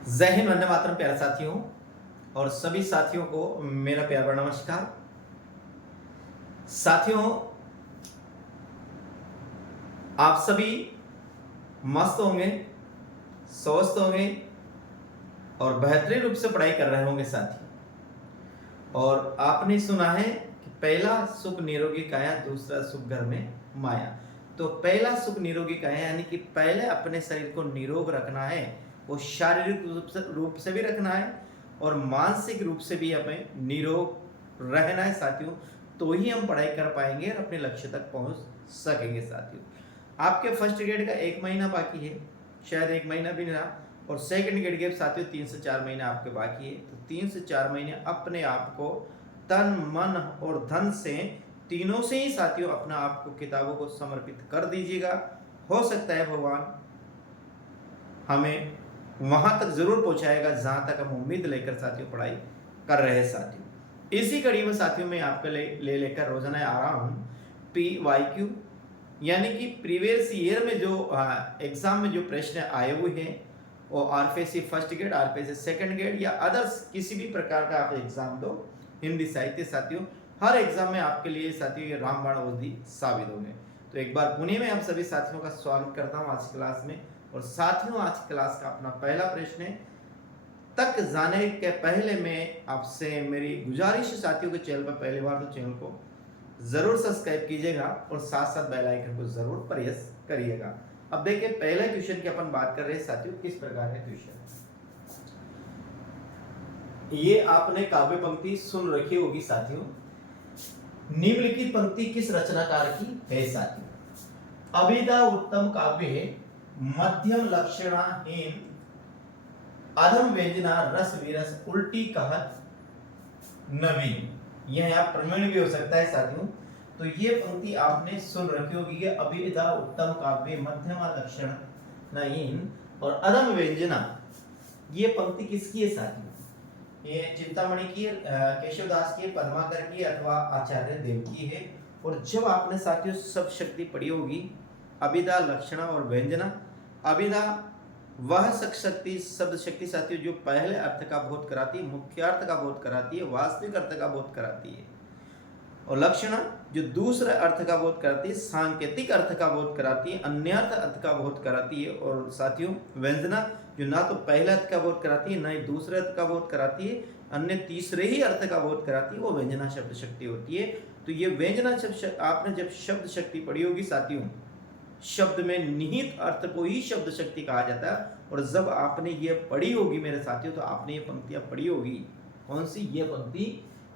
जय हिंद, वंदे मातरम प्यारे साथियों और सभी साथियों को मेरा प्यार भरा नमस्कार। साथियों, आप सभी मस्त होंगे, स्वस्थ होंगे और बेहतरीन रूप से पढ़ाई कर रहे होंगे साथियों। और आपने सुना है कि पहला सुख निरोगी काया, दूसरा सुख घर में माया। तो पहला सुख निरोगी काया यानी कि पहले अपने शरीर को निरोग रखना है, वो शारीरिक रूप से भी रखना है और मानसिक रूप से भी हमें निरोग रहना है साथियों। तो ही हम पढ़ाई कर पाएंगे और अपने लक्ष्य तक पहुंच सकेंगे साथियों। आपके फर्स्ट ग्रेड का 1 महीना बाकी है, शायद 1 महीना भी नहीं रहा, और सेकंड ग्रेड के साथियों 3 से 4 महीने आपके बाकी है। तो 3 से 4 महीने अपने आप को तन मन और धन से, तीनों से ही साथियों अपना आप को किताबों को समर्पित कर दीजिएगा। हो सकता है भगवान हमें वहां तक जरूर पहुंचाएगा जहां तक हम उम्मीद लेकर साथियों पढ़ाई कर रहे हैं साथियों। इसी कड़ी में साथियों मैं आपके लिए लेकर रोजाना आ रहा हूं PYQ यानी कि प्रीवियस ईयर में जो एग्जाम में जो प्रश्न आए हुए हैं, वो RPSC first grade, RPSC second grade या अदर्स किसी भी प्रकार का आप एग्जाम दो, हिंदी साहित्य साथियों, हर एग्जाम में आपके लिए साथियों ये रामबाण औषधि साबित होंगे। तो एक बार पुणे में आप सभी साथियों का स्वागत करता हूँ आज क्लास में। और साथियों, आज क्लास का अपना पहला प्रश्न है। तक जाने के पहले मैं आपसे मेरी गुजारिश साथियों के चैनल पर पहली बार तो चैनल को जरूर सब्सक्राइब कीजिएगा और साथ साथ बेल आइकन को जरूर प्रेस करिएगा। अब देखिए पहले क्वेश्चन की अपन बात कर रहे हैं साथियों, किस प्रकार का क्वेश्चन। ये आपने काव्य पंक्ति सुन रखी होगी साथियों। निम्नलिखित पंक्ति किस रचनाकार की है साथियों। अभिधा उत्तम काव्य है, मध्यम लक्षणाहीन, अधम व्यंजना, रस विरस, उल्टी कहत, नवीन। यह आप प्रमेय भी हो सकता है साथियों। तो ये पंक्ति आपने सुन रखी होगी, अभिधा उत्तम काव्य, मध्यम लक्षणहीन और अधम व्यंजना। ये पंक्ति किसकी है साथियों? ये चिंतामणि की, केशवदास की, पद्माकर की अथवा आचार्य देव की है। और जब आपने साथियों शब्द शक्ति पढ़ी होगी, अभिधा, लक्षण और व्यंजना। अभिधा वह शक्ति, शब्द शक्ति साथियों जो पहले अर्थ का बोध कराती है, मुख्य अर्थ का बोध कराती है, वास्तविक अर्थ का बोध कराती है। और लक्षण जो दूसरे अर्थ का बोध कराती है, सांकेतिक अर्थ का बोध कराती है, अन्यर्थ अर्थ का बोध कराती है। और साथियों व्यंजना जो ना तो पहले अर्थ का बोध कराती है, ना ही दूसरे अर्थ का बोध कराती है, अन्य तीसरे ही अर्थ का बोध कराती है, वो व्यंजना शब्द शक्ति होती है। तो ये व्यंजना शब्द आपने जब शब्द शक्ति पढ़ी होगी साथियों, शब्द में निहित अर्थ को ही शब्द शक्ति कहा जाता है। और जब आपने ये पढ़ी होगी मेरे साथियों, तो आपने ये पंक्तियां पढ़ी होगी। कौन सी? ये पंक्ति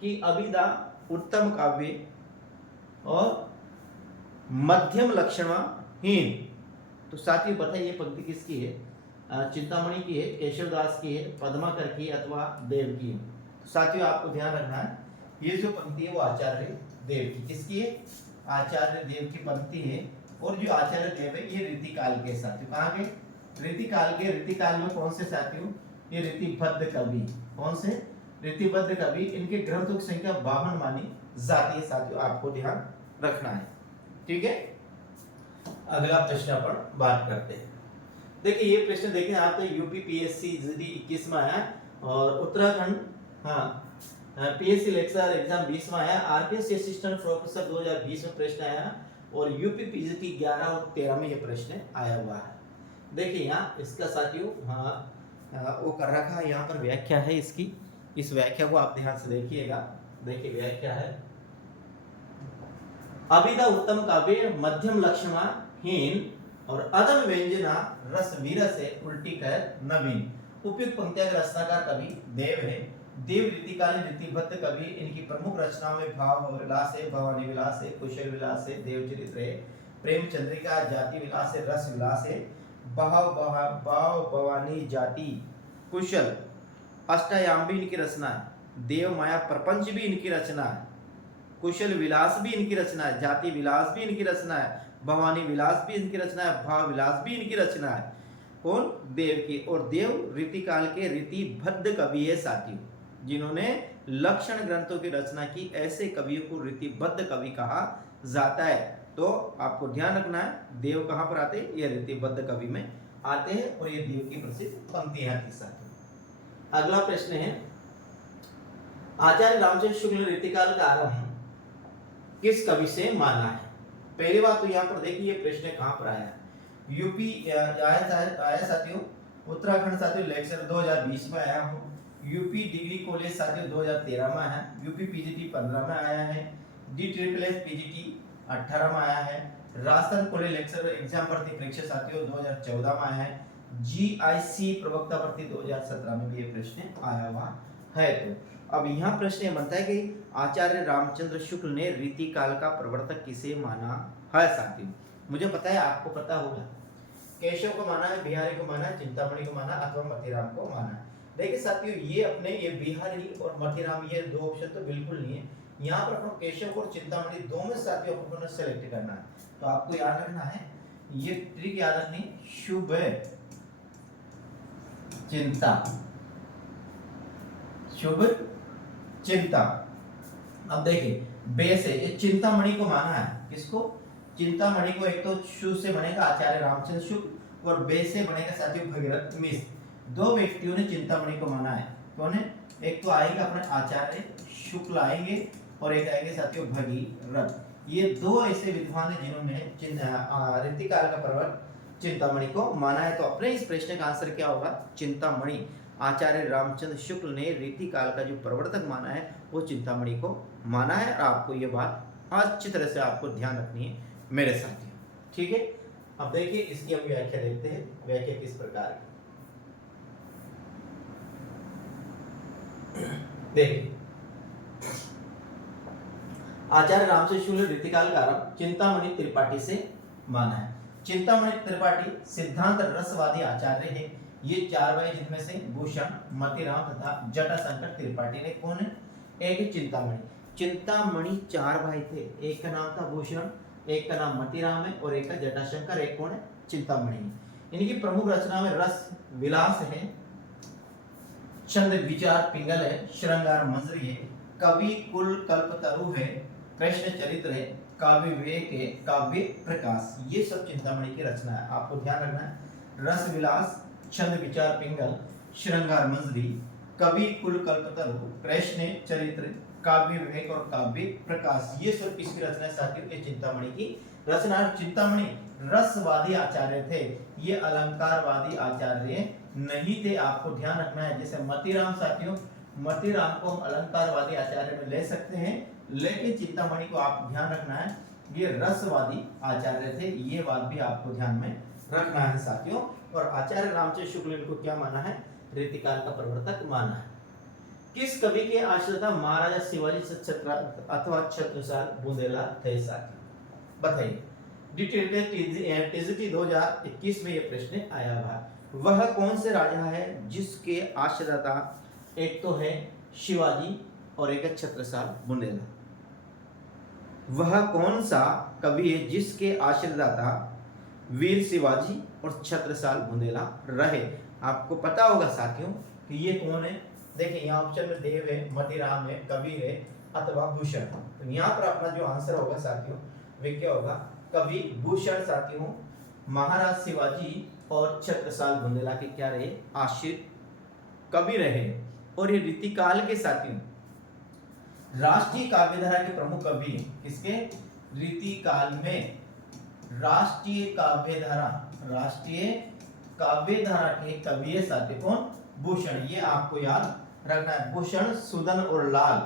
कि अभिधा उत्तम काव्य और मध्यम लक्षणहीन। तो साथियों बताइए ये पंक्ति किसकी है? चिंतामणि की है, केशवदास की है, पद्माकर की अथवा देव की है? तो साथियों आपको ध्यान रखना है, ये जो पंक्ति है वो आचार्य देव की। किसकी है? आचार्य देव की पंक्ति है। और जो आचार्य देव है ये रीतिकाल के साथियों, कहाँ के? रीतिकाल के। रीतिकाल में कौन से साथियों? ये रीतिबद्ध कवि। कौन से? रीतिबद्ध कवि। इनके ग्रंथों की संख्या 52 मानी जाती है साथियों, आपको ध्यान रखना है। ठीक है, अगला प्रश्न अपन बात करते हैं। देखिए ये प्रश्न देखिए, आप तो यूपी PSC जीडी 21 में आया और उत्तराखंड PSC लेक्चर एग्जाम 20 में आया, आरपीएससी असिस्टेंट प्रोफेसर 2020 में प्रश्न आया और यूपी PGT 11 और 13 में ये प्रश्न आया हुआ है। देखिए यहाँ इसका साथियों वो कर रखा है, यहाँ पर व्याख्या है इसकी। इस व्याख्या को आप ध्यान से देखिएगा। देखिए व्याख्या है, अभिधा उत्तम काव्य, मध्यम लक्षणहीन और अधम व्यंजना, रस विरस है, उल्टी कहत, नवीन। उपयुक्त पंक्तियां के रचनाकार कवि देव है। देव रीतिकालीन रीतिबद्ध कवि। इनकी प्रमुख रचनाओं में भाव विलास है, भवानी विलास है, कुशल विलास है, देव चरित्र है, प्रेम चंद्रिका, जाति विलास है, रस विलास है, भाव भवानी, जाति, कुशल, अष्टयाम भी इनकी रचना है, देव माया प्रपंच भी इनकी रचना है, कुशल विलास भी इनकी रचना है, जाति विलास भी इनकी रचना है, भवानी विलास भी इनकी रचना है, भाव विलास भी इनकी रचना है। कौन? देव की। और देव रीतिकाल के रीतिबद्ध कवि है साथियों, जिन्होंने लक्षण ग्रंथों की रचना की। ऐसे कवियों को रीतिबद्ध कवि कहा जाता है। तो आपको ध्यान रखना है, देव कहां पर आते हैं? ये रीतिबद्ध कवि में आते हैं और ये देव की प्रसिद्ध पंक्तियां थी साथियों। अगला प्रश्न है, आचार्य रामचंद्र शुक्ल रीतिकाल का आरंभ किस कवि से माना है? पहली बात तो यहाँ पर देखिए ये प्रश्न कहाँ पर आया, यूपी आया साथियों, उत्तराखंड साथियों लेक्चर 2020 में आया हूँ, यूपी डिग्री कॉलेज साथियों 2013 में आया, यूपी पीजीटी 15 में आया है, DSSS पीजीटी 18 में आया है, राजस्थान कॉलेज लेक्चर एग्जाम भर्ती परीक्षा साथियों 2014 में आया है, GIC प्रवक्ता भर्ती 2017 में भी ये प्रश्न आया हुआ है। तो अब यहाँ प्रश्न ये बनता है कि आचार्य रामचंद्र शुक्ल ने रीतिकाल का प्रवर्तक किसे माना है साथियों? मुझे पता है, आपको पता होगा, केशव को माना है, बिहारी को माना है, चिंतामणि को माना अथवा मतीराम को माना है। देखिए साथियों ये अपने ये बिहारी और मतीराम ये दो ऑप्शन तो बिल्कुल नहीं है, यहाँ पर अपन केशव और चिंतामणि दो में साथियों को सेलेक्ट करना है। तो आपको याद रखना है, ये ट्रिक याद रखनी, शुभ चिंता, शुभ चिंता। अब देखिए बे से ये चिंतामणि को माना है, किसको? चिंतामणि को एक तो शु से बनेगा आचार्य रामचंद्र शुक्ल और बे से बनेगा साथियों भगीरथ मिश्र। दो व्यक्तियों ने चिंतामणि को माना है, कौन है? एक तो आएगा अपने आचार्य शुक्ल आएंगे और एक आएंगे साथियों भगीरथ। ये दो ऐसे विद्वान हैं जिन्होंने रीतिकाल का प्रवर्तक चिंतामणि को माना है। तो अपने इस प्रश्न का आंसर क्या होगा? चिंतामणि। आचार्य रामचंद्र शुक्ल ने रीतिकाल का जो प्रवर्तक माना है वो चिंतामणि को माना है, और आपको ये बात अच्छी तरह से आपको ध्यान रखनी है मेरे साथियों, ठीक है। अब देखिए इसकी हम व्याख्या देखते हैं, व्याख्या किस प्रकार की। देखिए आचार्य रामचंद्र शुक्ल रीतिकाल का आरंभ चिंतामणि त्रिपाठी से माना है। चिंतामणि त्रिपाठी सिद्धांत रसवादी आचार्य है। ये चार भाई जिनमें से भूषण, मतीराम तथा जटाशंकर त्रिपाठी ने कौन है? एक चिंतामणि। चिंतामणि चार भाई थे, एक का नाम था भूषण, एक का नाम मतीराम है और एक का जटाशंकर, एक कौन है? चिंतामणि। इनकी प्रमुख रचना में रस विलास है, छंद विचार पिंगल है, श्रृंगार मंजरी है, कवि कुल कल्पतरु है, कृष्ण चरित्र है, काव्य विवेक है, काव्य प्रकाश। ये सब चिंतामणि की रचना है, आपको ध्यान रखना है। रस विलास, छंद विचार पिंगल, श्रृंगार मंजरी, कवि कुल कल्पतरु, कृष्ण चरित्र, काव्य विवेक और काव्य प्रकाश, ये सब किसकी रचना है साथियों? ये चिंतामणि की रचना। चिंतामणि रसवादी आचार्य थे, ये अलंकारवादी आचार्य नहीं थे, आपको ध्यान रखना है। जैसे मतीराम साथियों, मतीराम को हम अलंकारवादी आचार्य में ले सकते हैं, लेकिन चिंतामणि को आप ध्यान रखना है ये रसवादी आचार्य थे, ये बात भी आपको ध्यान में रखना है साथियों। और आचार्य रामचंद्र शुक्ल को क्या माना है? रीतिकाल का प्रवर्तक माना है। किस कवि के आश्रित महाराजा शिवाजी अथवा छत्रसाल बुंदेला थे साथियों? बताइए। टीजीटी 2021 में ये प्रश्न आया हुआ। वह कौन से राजा है जिसके आश्रयदाता एक तो है शिवाजी और एक है छत्रसाल बुंदेला? वह कौन सा कवि है जिसके आश्रयदाता वीर शिवाजी और छत्रसाल बुंदेला रहे? आपको पता होगा साथियों कि ये कौन है। देखिए यहाँ ऑप्शन में देव है, मतीराम है, कवि है अथवा भूषण। तो यहाँ पर अपना जो आंसर होगा साथियों वे क्या होगा? कवि भूषण साथियों महाराज शिवाजी और छत्रसाल बुंदेला के क्या रहे? आश्रित कवि रहे। और ये रीतिकाल के साथियों राष्ट्रीय काव्यधारा के प्रमुख कवि किसके? रीतिकाल में राष्ट्रीय काव्यधारा के कवि है साथी कौन? भूषण। ये आपको याद रखना है। भूषण, सुदन और लाल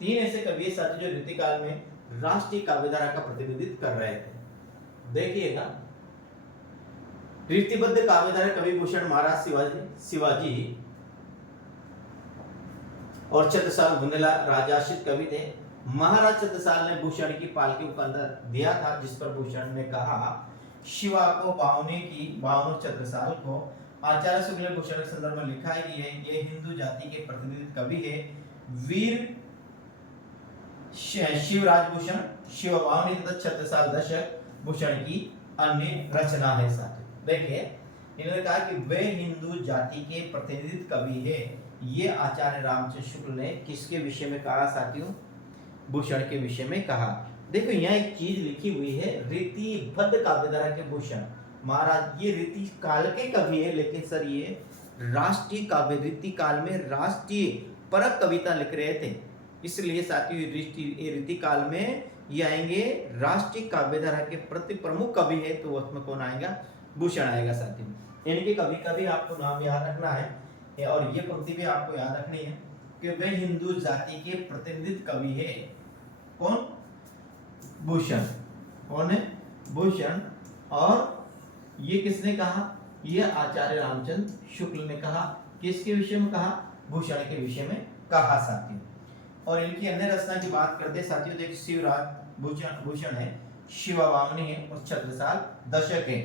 तीन ऐसे कवि है साथी जो रीतिकाल में राष्ट्रीय काव्यधारा का प्रतिनिधित्व कर रहे थे। देखिएगा रीतिबद्ध काव्यधारा कवि भूषण महाराज शिवाजी और छत्रसाल बुंदेला राजाश्रित कवि थे। महाराज छत्रसाल ने भूषण की पालकी को कंधा दिया था, जिस पर भूषण ने कहा शिवा को बावने छत्रसाल को। आचार्य शुक्ल ने भूषण के संदर्भ में लिखा है कि ये हिंदू जाति के प्रतिनिधित्व कवि है। वीर शिवराज भूषण, शिव बावनी तथा छत्रसाल दशक भूषण की अन्य रचना है साथियों। देखिए इन्होंने कहा कि वे हिंदू जाति के प्रतिनिधित्व कवि है। ये आचार्य रामचंद्र शुक्ल ने किसके विषय में कहा साथियों? भूषण के विषय में कहा। देखो यहाँ एक चीज लिखी हुई है, रीतिबद्ध काव्यधारा के भूषण महाराज। ये रीति काल के कवि है, लेकिन सर ये राष्ट्रीय काव्य रीति काल में राष्ट्रीय परक कविता लिख रहे थे, इसलिए साथियों ये रीति काल में ये आएंगे राष्ट्रीय काव्यधारा के प्रति प्रमुख कवि है, तो उसमें कौन आएगा? भूषण आएगा साथियों। इनके कवि का भी आपको नाम याद रखना है और ये पंक्ति भी आपको याद रखनी है कि वे हिंदू जाति के प्रतिनिधित्व कवि है। कौन? भूषण। कौन है? भूषण। और ये किसने कहा? ये आचार्य रामचंद्र शुक्ल ने कहा। किसके विषय में कहा? भूषण के विषय में कहा साथियों। और इनकी अन्य रचना की बात करते साथियों, देखिए शिवराज भूषण है, शिवावामनी है और छत्रसाल दशक है।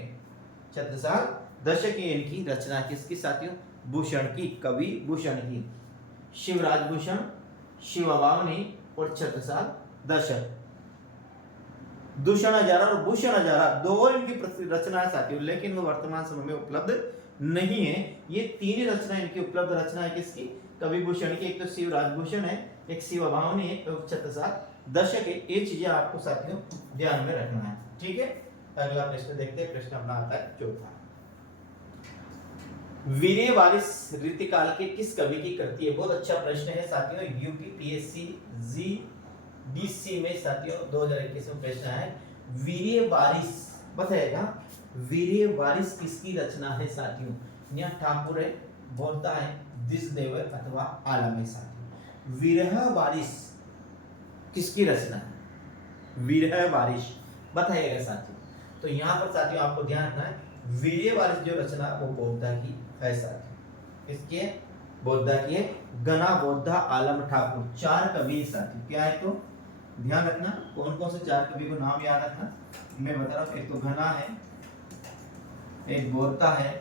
छत्रसाल दशक है इनकी रचना किसकी साथियों? भूषण की, कवि भूषण की। शिवराज भूषण, शिवावामनी और छत्रसाल दशक। दूषण हजारा और भूषण हजारा दो इनकी रचना साथियों, लेकिन वो वर्तमान समय में उपलब्ध नहीं है। ये तीन रचना इनकी उपलब्ध रचना है किसकी? कवि भूषण की। एक तो शिवराज भूषण है, एक शिवावामनी है और छत्रसाल दशक है। ये चीजें आपको साथियों ध्यान में रखना है। ठीक है, अगला प्रश्न देखते हैं। प्रश्न अपना आता है चौथा। वीर्य वारिस रीतिकाल के किस कवि की कृति है? बहुत अच्छा प्रश्न है साथियों, यूपीपीएससी जीडीसी में साथियों 2021 में प्रश्न है। वीर्य वारिस बताएगा, वीर्य वारिस किसकी रचना है साथियों? यहाँ ठाकुर है, बोलता है, दिशदेव अथवा आलम है साथियों। विरह वारिस किसकी रचना है? विरह वारिस बताइएगा साथियों। तो यहाँ पर साथियों आपको ध्यान रखना है, वीर्य वारिस जो रचना वो बौद्धा की है साथियों। किसकी है? बौद्धा की है। गना, बौद्धा, आलम, ठाकुर, चार कवि साथियों। क्या है? तो ध्यान रखना कौन कौन से चार कवि को नाम याद रखना। मैं बता रहा हूँ, एक तो घना है, एक बौद्धा है,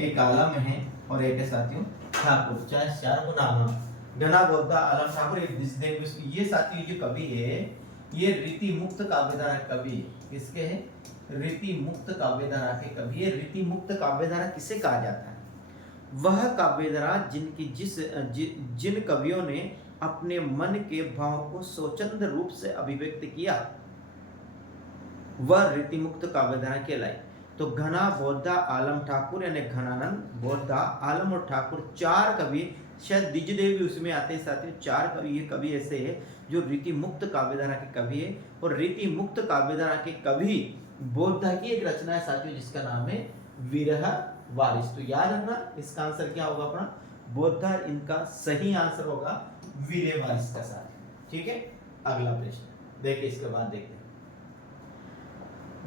एक आलम है और एक है साथियों ठाकुर। चार को नाम है। घना, बौद्धा, आलम, ठाकुर, एक दिशदेव। ये साथियों जो कवि है ये रीति मुक्त काव्यधारा कवि। किसके हैं? रीति मुक्त काव्यधारा के कवि है। रीति मुक्त काव्यधारा किसे कहा जाता है? वह काव्यधारा जिन कवियों ने अपने मन के भाव को स्वतंत्र रूप से अभिव्यक्त किया, वह रीति मुक्त काव्यधारा कहलाई। तो घना, बौद्धा, आलम, ठाकुर यानी घनानंद, बौद्धा, आलम और ठाकुर चार कवि, शायद दिजदेव भी उसमें आते हैं साथियों। चार कवि, ये कवि ऐसे है जो रीति मुक्त काव्यधारा के कवि है। और रीति मुक्त काव्यधारा के कवि बौद्धा की एक रचना है साथियों जिसका नाम है विरह वारिस। तो याद रखना इसका आंसर क्या होगा अपना? बौद्धा इनका सही आंसर होगा विरह वारिस का साथियों। ठीक है, अगला प्रश्न देखिए, इसके बाद देखते हैं।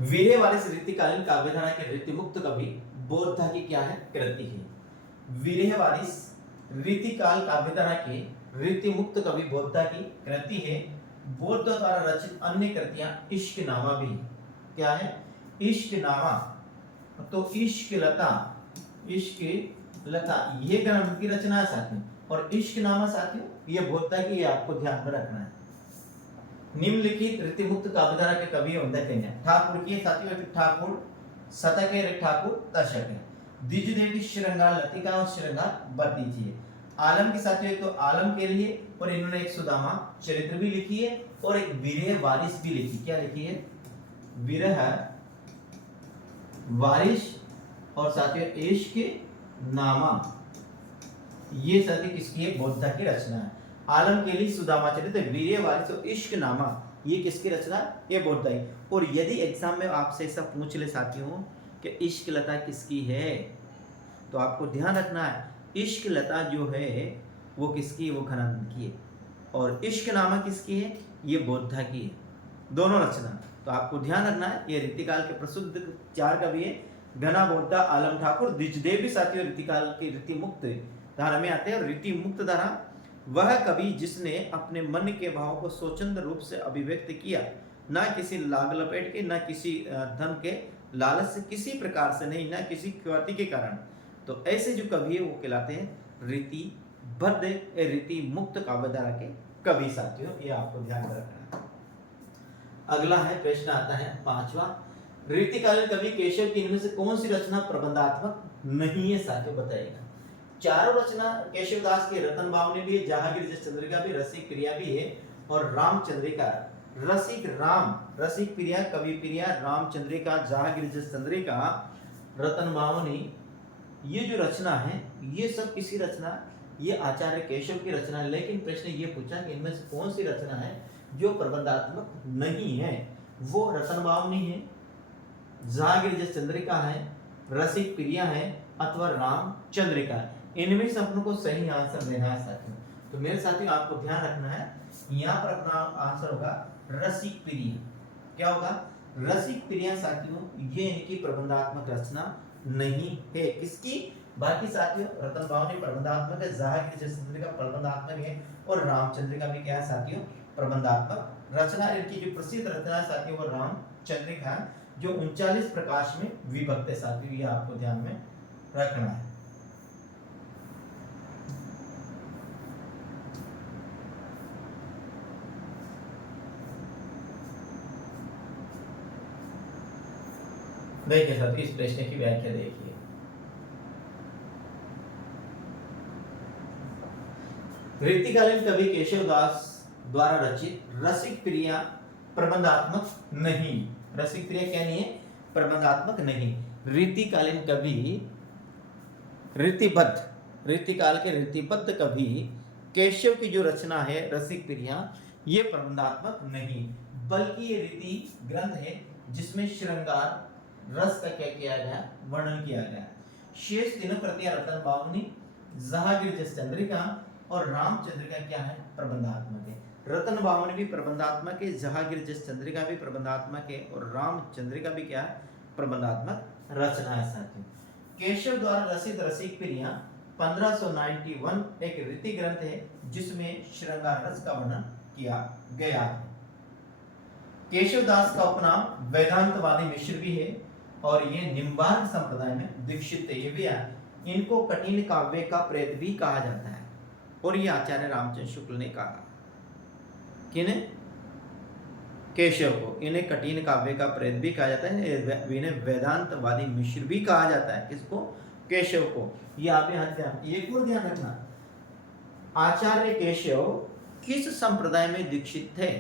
वीर्य वारिस रीतिकालीन काव्यधारा के रीति मुक्त कवि बौद्धा की क्या है? कृति है। वीर्य वारिस रीतिकाल काव्यधारा के रीति मुक्त कवि बौद्धा की कृति है। बौद्ध द्वारा रचित अन्य कृतियां इश्क नामा भी। क्या है? इश्क नामा। तो इश्क लता, इश्क लता ये ग्रंथ की रचना है साथियों। और इश्क नामा साथियों ये बौद्धा की, आपको ध्यान में रखना है। निम्नलिखित रीति मुक्त काव्यधारा के कवि ठाकुर की साथियों, ठाकुर शतक है, ठाकुर दशक है। द्विजदेव की श्रृंगार लतिका और श्रृंगार बत्ती है। आलम की साथियों तो आलम के लिए, और इन्होंने एक सुदामा चरित्र भी लिखी है और एक विरह वारिस भी लिखी। क्या लिखी है? विरह वारिस और साथियों इश्क नामा। ये साथी किसकी है? बौद्धा की रचना है। आलम के लिए सुदामा चरित्र, वीर्य वारिस और इश्क नामा ये किसकी रचना? ये बौद्धा है। और यदि एग्जाम में आपसे ऐसा पूछ ले साथियों कि इश्क लता किसकी है, तो आपको ध्यान रखना है इश्क लता जो है वो किसकी? वो घनानंद की है। और इश्क नामा किसकी है? ये बौद्धा की है, दोनों रचना। तो आपको ध्यान रखना है ये रीतिकाल के प्रसिद्ध चार कवि है, घना, बौद्धा, आलम, ठाकुर। द्विजदेव भी साथियों रीतिकाल के रीति मुक्त धारा में आते हैं। और रीति मुक्त धारा वह कवि जिसने अपने मन के भाव को स्वतंत्र रूप से अभिव्यक्त किया, ना किसी लाग लपेट के, ना किसी धन के लालच से, किसी प्रकार से नहीं, ना किसी ख्याति के कारण। तो ऐसे जो कवि है वो कहलाते हैं रीतिबद्ध रीति मुक्त काव्यधारा के कवि साथियों। ये आपको ध्यान में रखना है। अगला है प्रश्न आता है पांचवा। रीतिकालीन कवि केशव की इनमें से कौन सी रचना प्रबंधात्मक नहीं है साथियों? बताइएगा। चारों रचना केशवदास की, रतन बावनी भी है, जहांगीर चंद्रिका भी, रसिक प्रिया भी है और रामचंद्रिका। रसिक प्रिया, कवि प्रिया, रामचंद्रिका, जहांगीर चंद्रिका, रतन बावनी ये जो रचना है ये सब किसी रचना, ये आचार्य केशव की रचना है। लेकिन प्रश्न ये पूछा कि इनमें से कौन सी रचना है जो प्रबंधात्मक नहीं है? वो रतन बावनी है, जहांगीर चंद्रिका है, रसिक प्रिया है अथवा राम चंद्रिका है। इनमें से अपन को सही आंसर देना है साथियों। तो मेरे साथियों आपको ध्यान रखना है, यहाँ पर अपना आंसर होगा रसिक प्रिया। क्या होगा? रसिक प्रिया साथियों, ये इनकी प्रबंधात्मक रचना नहीं है। किसकी? बाकी साथियों रतन बावनी प्रबंधात्मक है, जहांगीर चंद्रिका प्रबंधात्मक है और रामचंद्रिका भी क्या है साथियों? प्रबंधात्मक रचना। इनकी जो प्रसिद्ध रचना है साथियों वो रामचंद्रिका है, जो 39 प्रकाश में विभक्त है साथियों। ये आपको ध्यान में रखना है। देखिए साथियों इस प्रश्न की व्याख्या देखिए। रीतिकालीन कवि केशवदास द्वारा रचित रसिक प्रिया प्रबंधात्मक नहीं। रसिक प्रिया क्या नहीं है? प्रबंधात्मक नहीं। रीतिकालीन कवि, रीतिबद्ध, रीतिकाल के रीतिबद्ध कवि केशव की जो रचना है रसिक प्रिया, ये प्रबंधात्मक नहीं, बल्कि ये रीति ग्रंथ है जिसमें श्रृंगार रस का क्या किया गया? वर्णन किया गया। शेष तीनों कृतियां रतन बावनी, जहांगीर चंद्रिका और रामचंद्रिका क्या है? प्रबंधात्मक है। रतन बावनी भी प्रबंधात्मक है, जहांगीर चंद्रिका भी प्रबंधात्मक है और रामचंद्रिका भी क्या है? प्रबंधात्मक रचना है साथियों। केशव द्वारा रचित रसिक प्रिया 1591 एक रीति ग्रंथ है जिसमें श्रृंगार रस का वर्णन किया गया है। केशवदास का उपनाम वेदांतवादी मिश्र भी है और ये निम्बार्क संप्रदाय में दीक्षित है। ये भी है। इनको कठिन काव्य का प्रेत भी कहा जाता है और ये आचार्य रामचंद्र शुक्ल ने कहा। किन्हें? केशव को। इन्हें कठिन काव्य का प्रेत भी कहा जाता है, इन्हें वेदांतवादी मिश्र भी कहा जाता है। किसको? केशव को। ये आप यहाँ ध्यान, एक और ध्यान रखना, आचार्य केशव किस संप्रदाय में दीक्षित थे?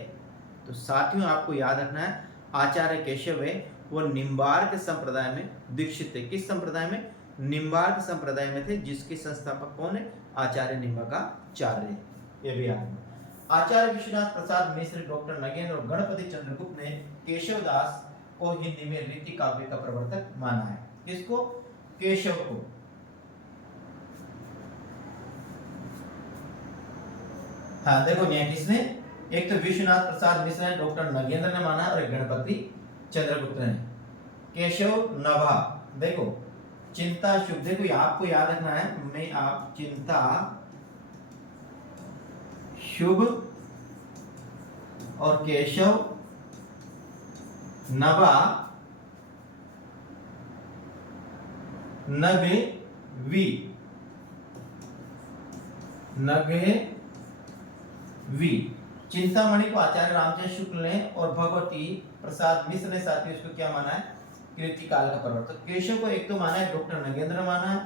तो साथियों आपको याद रखना है, आचार्य केशव है वो निम्बार्क संप्रदाय में दीक्षित थे। किस संप्रदाय में? निम्बार्क संप्रदाय में थे, जिसके संस्थापक कौन है? आचार्य निम्बार्काचार्य। ये भी याद। आचार्य विश्वनाथ प्रसाद मिश्र, डॉक्टर नगेंद्र और गणपति चंद्रगुप्त ने केशवदास को हिंदी में रीति काव्य का प्रवर्तक माना है। किसको? केशव को। हाँ देखो यहाँ किसने? एक तो विश्वनाथ प्रसाद मिश्र ने, डॉक्टर नगेंद्र ने माना और एक गणपति चंद्रगुप्त ने। केशव नभा, देखो चिंता शुभ, देखो आपको याद रखना है, मैं आप चिंता शुभ और केशव नभा नगे वी, नगे वी। चिंतामणि को आचार्य रामचंद्र शुक्ल ने और भगवती प्रसाद मिश्र ने साथियों इसको क्या माना है? कृतिकाल का प्रवर्तक। केशव को एक तो माना है डॉक्टर नगेंद्र माना है,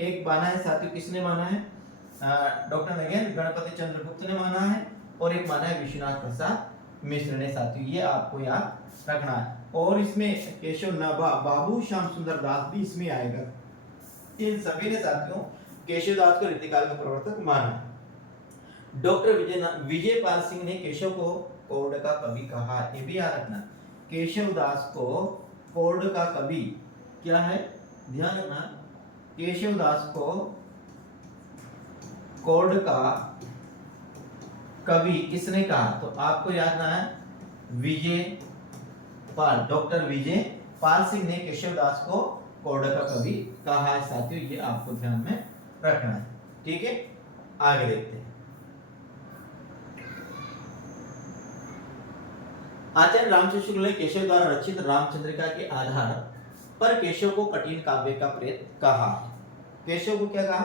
एक माना है साथियों किसने माना है? डॉक्टर नगेंद्र, गणपति चंद्रगुप्त ने माना है और एक माना है विश्वनाथ प्रसाद मिश्र ने साथियों। ये आपको याद रखना है। और इसमें केशव नभा, बाबू श्याम सुंदर दास भी इसमें आएगा। इन सभी ने साथियों केशवदास को रीतिकाल का प्रवर्तक माना। डॉक्टर विजयपाल सिंह ने केशव को कोर्ड का कवि कहा। ये भी याद रखना, केशवदास को कोर्ड का कवि क्या है? ध्यान रखना, केशवदास को कोर्ड का कवि किसने कहा? तो आपको याद रखना है विजय पाल, डॉक्टर विजय पाल सिंह ने केशवदास को कोर्ड का कवि कहा है साथियों। ये आपको ध्यान में रखना है। ठीक है, आगे देखते हैं। आचार्य रामचंद्र शुक्ल ने केशव द्वारा रचित रामचंद्रिका के आधार पर केशव को कठिन काव्य का प्रेत कहा। केशव को क्या कहा?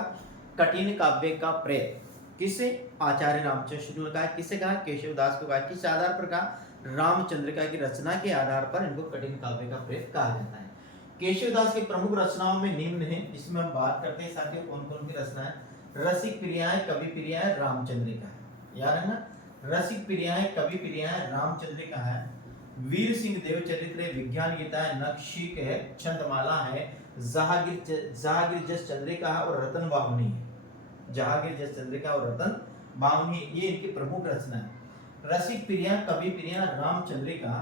कठिन काव्य का प्रेत। किसे? आचार्य रामचंद्र शुक्ल ने कहा। किसे कहा? केशवदास को कहा। किस आधार पर कहा? रामचंद्रिका की रचना के आधार पर इनको कठिन काव्य का प्रेत कहा जाता है। केशवदास की प्रमुख रचनाओं में निम्न है, जिसमें हम बात करते हैं साथियों कौन कौन की रचना है। रसिक प्रियाएं, कवि प्रियाएं, रामचंद्रिका है। याद है ना, रसिक प्रियाएं, कवि प्रियाएं, रामचंद्रिका है। वीर सिंह देवचरित्र, विज्ञान गीता है, नखशिक है, छंदमाला है, जहांगीर जस चंद्रिका और रतन बावनी है। जहांगीर जस चंद्रिका और रतन बावनी ये इनकी प्रमुख रचना है। रसिक प्रिया, कवि प्रिया, रामचंद्रिका,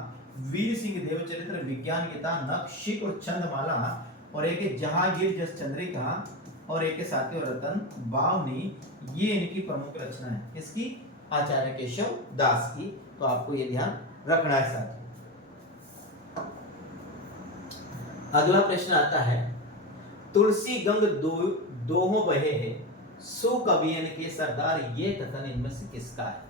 वीर सिंह देवचरित्र, विज्ञान गीता, नखशिक और छंदमाला, और एक है जहांगीर जस चंद्रिका और एक है साथियों रतन बावनी, ये इनकी प्रमुख रचना है। इसकी आचार्य केशव दास की। तो आपको ये ध्यान रखना है साथियों। अगला प्रश्न आता है, तुलसी गंग दोहों बहे सो कवियन के सरदार, ये कथन इनमें से किसका है?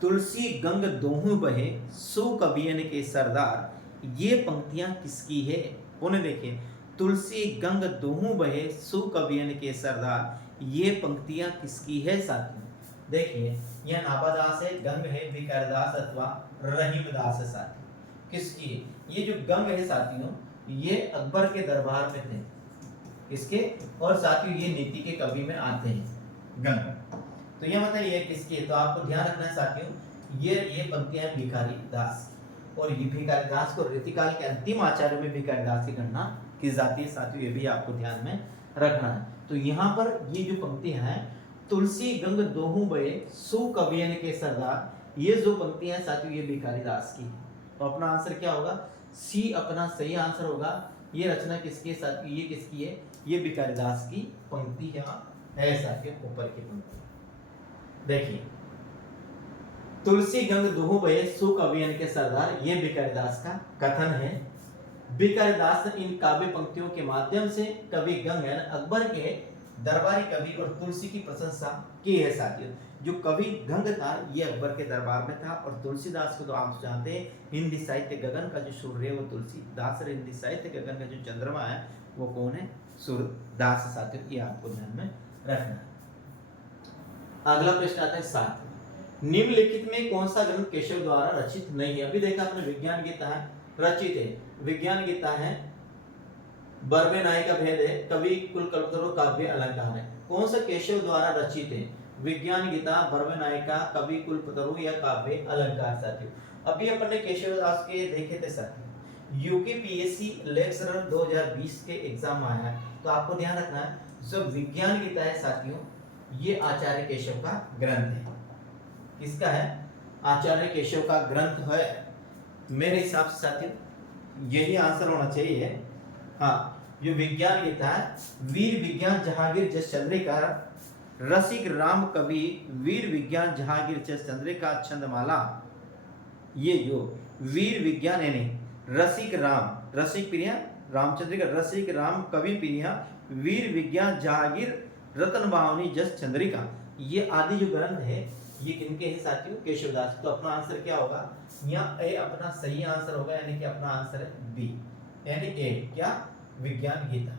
तुलसी गंग दोहों बहे सो कवियन के सरदार, ये पंक्तियां किसकी है? उन्हें देखिए, तुलसी गंग दोहों बहे सो कवियन के सरदार, ये पंक्तियां किसकी है साथियों? देखिए, यह नाबादास है, गंग है, विकारदास अथवा रहीमदास है साथियों। किसकी? ये जो गंग है साथियों, ये अकबर के दरबार में थे। किसके? और साथियों ये नीति के कवि में आते हैं गंग। तो ये मतलब ये किसकी है? तो आपको ध्यान रखना है साथियों, ये पंक्तियां भिखारी दास, और ये भिखारी दास को रीतिकाल के अंतिम आचार्य में भिखारी दास की गणना की जाती है साथियों, ये भी आपको ध्यान में रखना है। तो यहाँ पर ये जो पंक्तियां हैं, तुलसी गंग दोहों बहे सो कवियन के सरदार, ये जो पंक्तियां हैं साथियों, ये भिखारी दास की। तो अपना आंसर क्या होगा? सी अपना सही आंसर होगा। ये रचना किसकी है साथियों? ये किसकी है? ये भिखारी दास की पंक्ति यहाँ है साथियों, ऊपर की पंक्ति। देखिए, तुलसी गंग दोहों बहे सो कवियन के सरदार, ये भिखारी दास का कथन है। भिखारी दास ने इन काव्य पंक्तियों के माध्यम से कवि गंग अकबर के दरबारी कवि और तुलसी की प्रशंसा की है साथियों। जो कवि गंग था ये अकबर के दरबार में था, और तुलसीदास को तो आप जानते हैं, हिंदी साहित्य गगन का जो सूर्य है वो तुलसीदास है, हिंदी साहित्य गगन का जो चंद्रमा है वो कौन है? सूर्यदास साथियों, ये आपको ध्यान में रखना है। अगला प्रश्न आता है 7, निम्नलिखित में कौन सा ग्रंथ केशव द्वारा रचित नहीं है? अभी देखा आपने, विज्ञान गीता है, रचित है, विज्ञान गीता है, बर्वे नाई का भेद है, कवि कुल कल्पतरु, काव्य अलंकार है। कौन सा केशव द्वारा रचित है? विज्ञान गीता, बर्वे नाई का, कवि कुलपतरु या काव्य अलंकार साथियों। अभी अपन ने केशव दास के देखे थे साथियों, यूकेपीएससी लेक्चरर 2020 के एग्जाम आया है। तो आपको ध्यान रखना है, जो विज्ञान गीता है साथियों, ये आचार्य केशव का ग्रंथ है। किसका है? आचार्य केशव का ग्रंथ है। मेरे हिसाब से साथियों यही आंसर होना चाहिए। हाँ, जो विज्ञान गीता है, वीर विज्ञान जहांगीर जस चंद्रिका, रसिक राम कवि, वीर विज्ञान जहांगीर जस चंद्रिका, छंदमाला, ये जो वीर विज्ञान है नहीं, रसिक राम, रसिक प्रिया रामचंद्रिका, रसिक राम कवि प्रिया, वीर विज्ञान जहांगीर, रतन बावनी जस चंद्रिका, ये आदि जो ग्रंथ है ये किनके हैं साथियों? केशवदास। तो अपना आंसर क्या होगा? यहाँ ए अपना सही आंसर होगा, यानी कि अपना आंसर है बी, यानी ए क्या? विज्ञान गीता।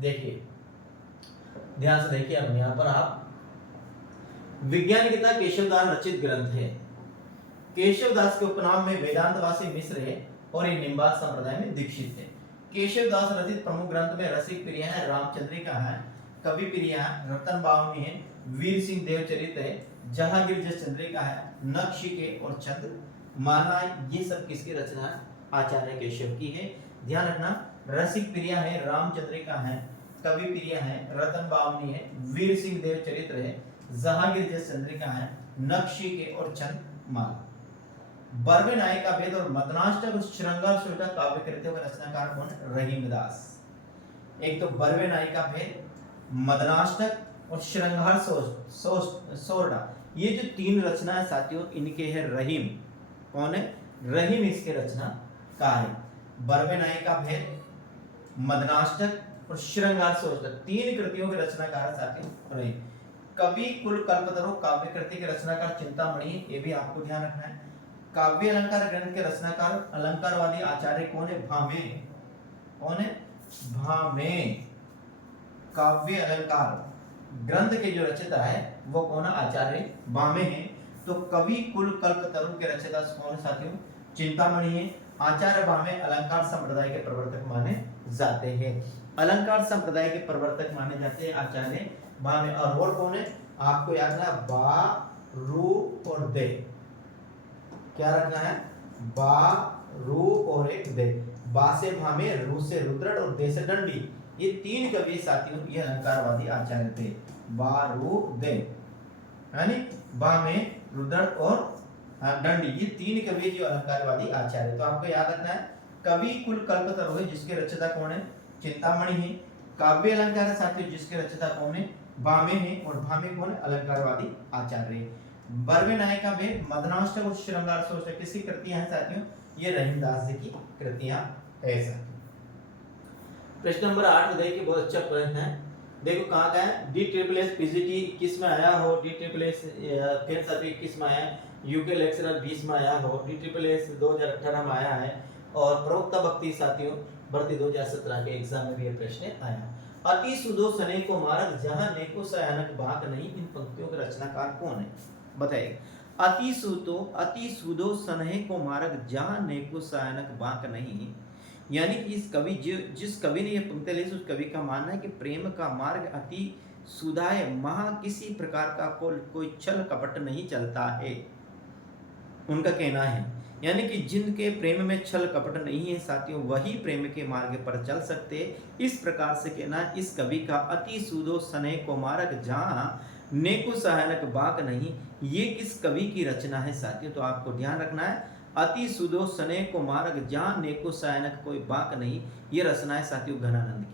देखिए ध्यान से देखिए, अब यहाँ पर आप, विज्ञान गीता केशव द्वारा रचित ग्रंथ है। केशव दास के उपनाम में वेदांतवासी मिश्र है और ये निम्बास संप्रदाय में दीक्षित है। केशव दास रचित प्रमुख ग्रंथ में रसिक प्रिया है, रामचंद्रिका है, कवि प्रिया है, रतन बावनी है, वीर सिंह देवचरित है, जहांगीर जस चंद्रिका है, नखशिके और छंदमाला, ये सब किसकी रचना है? आचार्य केशव की है। ध्यान रखना, रसिक प्रिया है, रामचंद्रिका है, कवि प्रिया है, रतन बावनी है, वीर सिंह देवचरित्र है, जहांगीर जस चंद्रिका है, नखशिके और छंदमाला। बर्वे नाई का भेद और मदनाष्टक और श्रृंगार सुविधा काव्य कृतियों का रचनाकार कौन है? रहीमदास। एक तो बर्वे नाई का भेद, मदनाष्टक और श्रृंगार सोरठा, ये जो तीन रचना है साथियों, इनके है रहीम। कौन है? रहीम इसके रचनाकार है। बर्वे नाई का भेद, मदनाष्टक और श्रृंगार सोरठा, तीन कृतियों के रचनाकार साथियों रहीम। कवि कुल कल्पतरु काव्य कृति के रचनाकार चिंतामणि, ये भी आपको ध्यान रखना है। काव्य अलंकार ग्रंथ के रचनाकार अलंकारवादी आचार्य कौन है? भामे। कौन है? भामे। काव्य अलंकार ग्रंथ के जो रचयिता है वो कौन है? आचार्य भामे हैं। तो कवि कुल कल्पतरु के रचयिता कौन है साथियों? चिंतामणि है। आचार्य भामे अलंकार संप्रदाय के प्रवर्तक माने जाते हैं। अलंकार संप्रदाय के प्रवर्तक माने जाते हैं आचार्य भामे। और वो कौन है? आपको याद रखना, बा, रू और दे। क्या रखना है? बा, रू और एक दे। बा से भामे, रू से रुद्रट और दे से दंडी, ये तीन कवि साथियों ये अलंकारवादी आचार्य थे। बा रू दे यानी बा में रुद्रट और दंडी, ये तीन कवि जो अलंकारवादी आचार्य। तो आपको याद रखना है कवि कुल कल्पतरु है जिसके रचयिता कौन है, चिंतामणि है। काव्य अलंकार है साथियों जिसके रचयिता कौन है, भामे है। और भामे कौन है, अलंकारवादी आचार्य है। बर्वे नायिका में मदनाष्टक और श्रृंगार स्तोत्र किसकी कृतियां हैं साथियों, ये रहीमदास जी की कृतियां है साथियों। प्रश्न नंबर 8 देखिए, बहुत अच्छा प्रश्न है। देखो कहाँ का है, डी ट्रिपल एस पीजीटी किस में आया हो, डी ट्रिपल एस फिर सर्टिफिकेट किस में आया, यूके लेक्चरर 20 में आया हो, डी ट्रिपल एस 2018 में आया है। और प्रवक्ता भक्ति साथियों भर्ती 2017 के एग्जाम में भी ये प्रश्न आया। अति सुदो सने को मारक जहां नेको सयानक बाक नहीं, इन पंक्तियों के रचनाकार कौन है बताइए। अति सुदो सने को मारक जहां नेको सयानक बाक नहीं, यानी कि इस कवि जिस कवि ने ये पंक्ति ली उस कवि का मानना है कि प्रेम का मार्ग अति सुधाय महा किसी प्रकार का कोई छल कपट नहीं चलता है, उनका कहना है। यानी कि जिनके प्रेम में छल कपट नहीं है साथियों वही प्रेम के मार्ग पर चल सकते। इस प्रकार से कहना इस कवि का अति सुदो सने को मार्ग जहां नेको सहायक बाक नहीं, ये किस कवि की रचना है साथियों। तो आपको ध्यान रखना है अति सुदो सने को मार्ग जहां नेको सहायक कोई बाक नहीं, ये रचना है साथियों घनानंद की।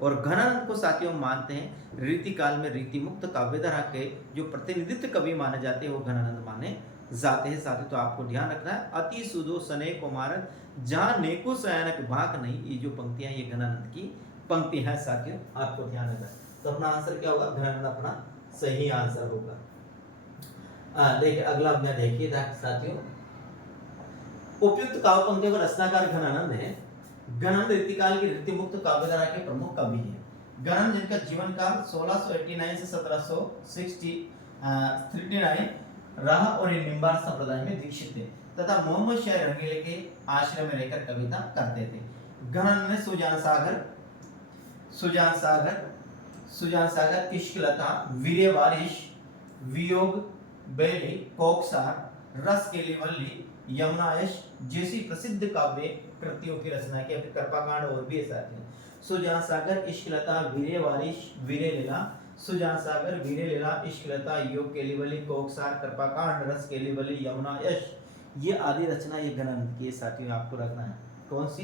और घनानंद को साथियों मानते हैं रीतिकाल में रीतिमुक्त काव्यधारा के जो प्रतिनिधित्व कवि माने जाते हैं वो घनानंद माने जाते हैं साथियों। तो आपको ध्यान रखना है अति सुदो सने को मार्ग जहां नेको सयानक बाक नहीं, ये जो पंक्तियां ये घनानंद की पंक्ति है साथियों, आपको ध्यान रखना है। तो अपना आंसर क्या होगा, घनानंद अपना सही आंसर होगा। देखिए अगला अपने देखिए साथियों, उपयुक्त काव्य पंक्तियों का रचनाकार घनानंद है। घनानंद रीतिकाल की रीतिमुक्त काव्यधारा के प्रमुख कवि हैं। घनानंद जिनका जीवन काल 1689 से 1739 रहा और ये निम्बार संप्रदाय में दीक्षित थे तथा मोहम्मद शाह रंगीले के आश्रम में रहकर कविता करते थे। घनानंद ने सुजान सागर, इश्कलता, वीर्य वारिश, वियोग बेली, कोकसार, रस केली वल्ली, यमुनायश जैसी प्रसिद्ध काव्य कृतियों की रचना की। अपने कृपाकांड और भी ऐसा है। सुजान सागर, इश्कलता, वीर्य वारिश, वीर्य लीला, सुजान सागर, वीर्य लीला, इश्कलता, योग केलीवली, कोकसार, कृपाकांड, रस केलीवली, यमुनायश, ये आदि रचना ये घनानंद की साथियों आपको रखना है। कौन सी,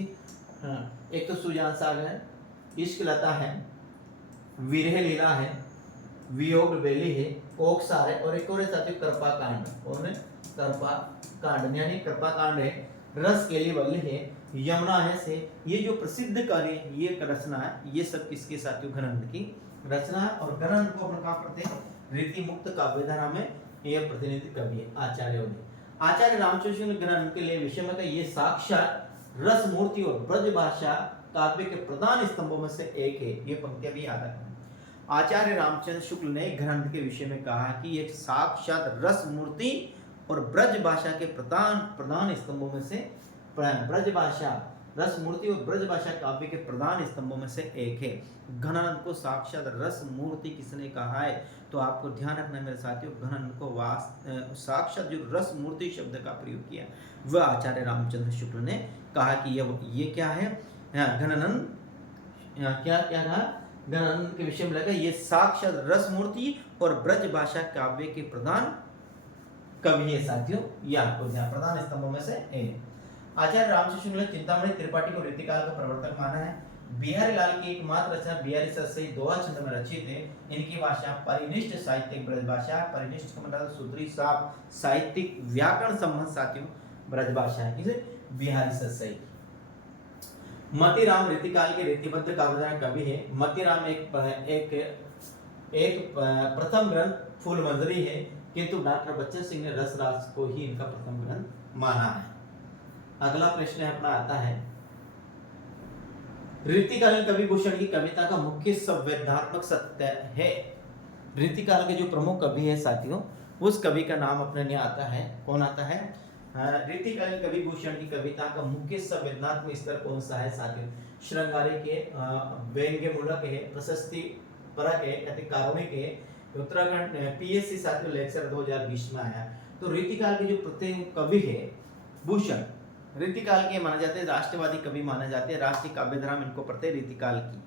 एक तो सुजान सागर है, इश्कलता है, वीर्य लीला है, वियोग बेली है, कोकसार है और एक और साथियों कृपाकांड। और कृपाकांड यानी कृपाकांड है, रस केलीवली है, यमुना है से, ये जो प्रसिद्ध कार्य ये रचना है ये सब किसके साथियों घनानंद की रचना है। और घनानंद को अपन कहा करते हैं रीति मुक्त काव्यधारा में यह प्रतिनिधि कवि है आचार्यों ने। आचार्य रामचंद्र ने घनानंद के लिए विषय में ये साक्षात रस मूर्ति और ब्रज भाषा काव्य के प्रधान स्तंभों में से एक है। ये पंक्तियां भी याद रखना। आचार्य रामचंद्र शुक्ल ने घनानंद के विषय में कहा कि एक साक्षात रस मूर्ति और ब्रज भाषा के प्रधान स्तंभों में से ब्रज भाषा रस मूर्ति और ब्रज भाषा काव्य के प्रधान स्तंभों में से एक है। घनानंद को साक्षात रस मूर्ति किसने कहा है, तो आपको ध्यान रखना मेरे साथियों, घनानंद को साक्षात जो रस मूर्ति शब्द का प्रयोग किया वह आचार्य रामचंद्र शुक्ल ने कहा कि ये क्या है, घनानंद क्या कहा, घनानंद के विषय में लगा ये साक्षात रस मूर्ति और ब्रज भाषा काव्य के प्रधान कवि है साथियों। ये आपको ध्यान प्रधान स्तंभों में से एक। आचार्य रामचंद्र शुक्ल ने चिंतामणि त्रिपाठी को रीतिकाल का प्रवर्तक माना है। बिहारी लाल की एकमात्र रचना बिहारी सतसई दोहा छंद में रचित है। इनकी भाषा परिनिष्ठ साहित्यिक ब्रज भाषा, परिनिष्ठ का मतलब सूत्री साफ साहित्यिक व्याकरण संबंध साथियों ब्रज भाषा है, किसे बिहारी सतसई। मतीराम रीतिकाल के रीतिबद्ध काव्यधारा कवि है। मतीराम एक प्रथम ग्रंथ फूल मंजरी है, किंतु डॉक्टर बच्चन सिंह ने रस रास को ही इनका प्रथम ग्रंथ माना है। अगला प्रश्न अपना आता है, रीतिकालीन कवि भूषण की कविता का मुख्य संवेदनात्मक सत्य है। रीतिकाल के जो प्रमुख कवि है साथियों उस कवि का नाम अपने लिए आता है, कौन आता है, रीतिकालीन कवि भूषण की कविता का मुख्य संवेदनात्मक स्तर कौन सा है साथियों। श्रृंगारिक है, व्यंग्यमूलक है, प्रशस्ति परक है, अति कारुणिक है। उत्तराखंड पीएससी साथियों लेक्चर 2020 में आया। तो रीतिकाल के जो प्रत्येक कवि है भूषण रीतिकाल के माने जाते हैं, राष्ट्रवादी कवि माने जाते हैं, राष्ट्रीय काव्य धारा में इनको पढ़ते हैं रीतिकाल की।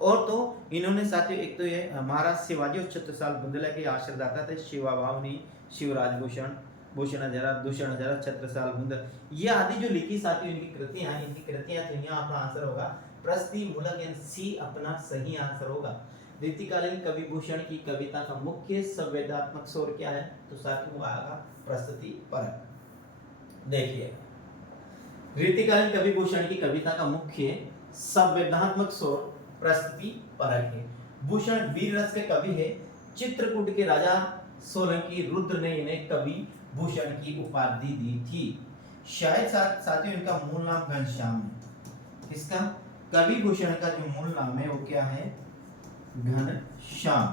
और तो इन्होंने साथियों एक तो ये महाराज शिवाजी और छत्रसाल बुंदेला के आश्रयदाता थे, शिवा भावनी, शिवराज भूषण, भूषण हजारा, दूषण हजारा, छत्रसाल बुंदेला, ये आदि जो लिखी साथियों इनकी कृतियां हैं, इनकी कृतियां तो यहाँ अपना आंसर होगा प्रस्ति मूलक यानी सी अपना सही आंसर होगा। रीतिकालीन कवि भूषण की कविता का मुख्य संवेदनात्मक स्वर क्या है, तो साथियों वो आएगा प्रस्तुति परक। देखिए रीतिकालीन कवि भूषण की कविता का मुख्य संवेदनात्मक स्वर प्रस्तुति परक है। भूषण वीर रस के कवि है, चित्रकूट के राजा सोलंकी रुद्र ने इन्हें कवि भूषण की उपाधि दी थी। शायद साथियों इनका मूल नाम घनश्याम है। इसका कवि भूषण का जो मूल नाम है वो क्या है, घनश्याम।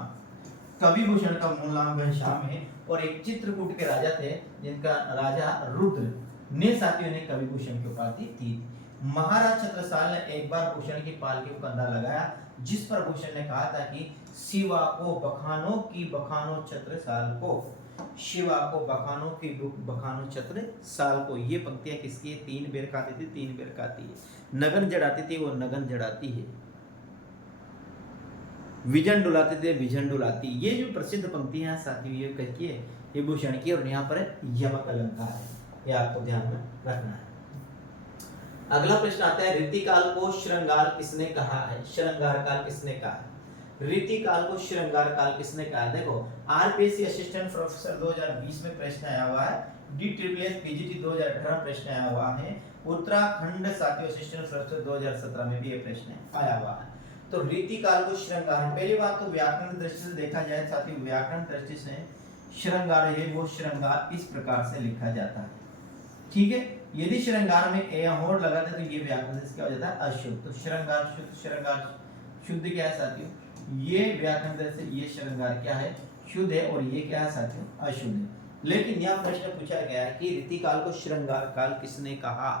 कवि भूषण का मूल नाम घनश्याम है और एक चित्रकूट के राजा थे जिनका राजा रुद्र ने साथियों ने कवि भूषण की उपाधि दी। महाराज छत्रसाल ने एक बार भूषण की पालकी को कंधा लगाया, जिस पर भूषण ने कहा था कि शिवा को बखानो की बखानो छत्रसाल को, शिवा को बखानो की बखानो छत्रसाल को। ये पंक्तियां किसकी है, तीन बेर खाती थी, तीन बेर खाती है। नगन जड़ाती थी वो नगन जड़ाती है, विजन डुलाते थे विजन डुलाती। ये जो प्रसिद्ध पंक्तियां हैं साथियों ये कहती है ये भूषण की, और यहाँ पर यमक अलंकार है, ये आपको ध्यान में रखना है। अगला प्रश्न आता है रीतिकाल को श्रृंगार किसने कहा है, श्रृंगार काल किसने कहा है, रीतिकाल को श्रृंगार काल किसने कहा है। देखो आरपीएससी असिस्टेंट प्रोफेसर 2020 में प्रश्न आया हुआ है, डीट्रिपल पीजीटी 2018 प्रश्न आया हुआ है, उत्तराखंड साथियों असिस्टेंट प्रोफेसर 2017 में भी ये प्रश्न आया हुआ है। तो रीतिकाल को श्रृंगार, पहली बात तो व्याकरण दृष्टि से देखा जाए साथियों, व्याकरण दृष्टि से श्रृंगार है वो श्रृंगार इस प्रकार से लिखा जाता है, ठीक है। यदि श्रृंगार में ए होड़ लगाते तो ये व्याकरण से क्या हो जाता है, अशुद्ध। तो श्रृंगार शुद्ध, श्रृंगार शुद्ध क्या है साथियों, ये व्याकरण से ये श्रृंगार क्या है, शुद्ध है, और ये क्या है साथियों, अशुद्ध है। लेकिन यहाँ प्रश्न पूछा गया है कि रीतिकाल को श्रृंगार काल किसने कहा।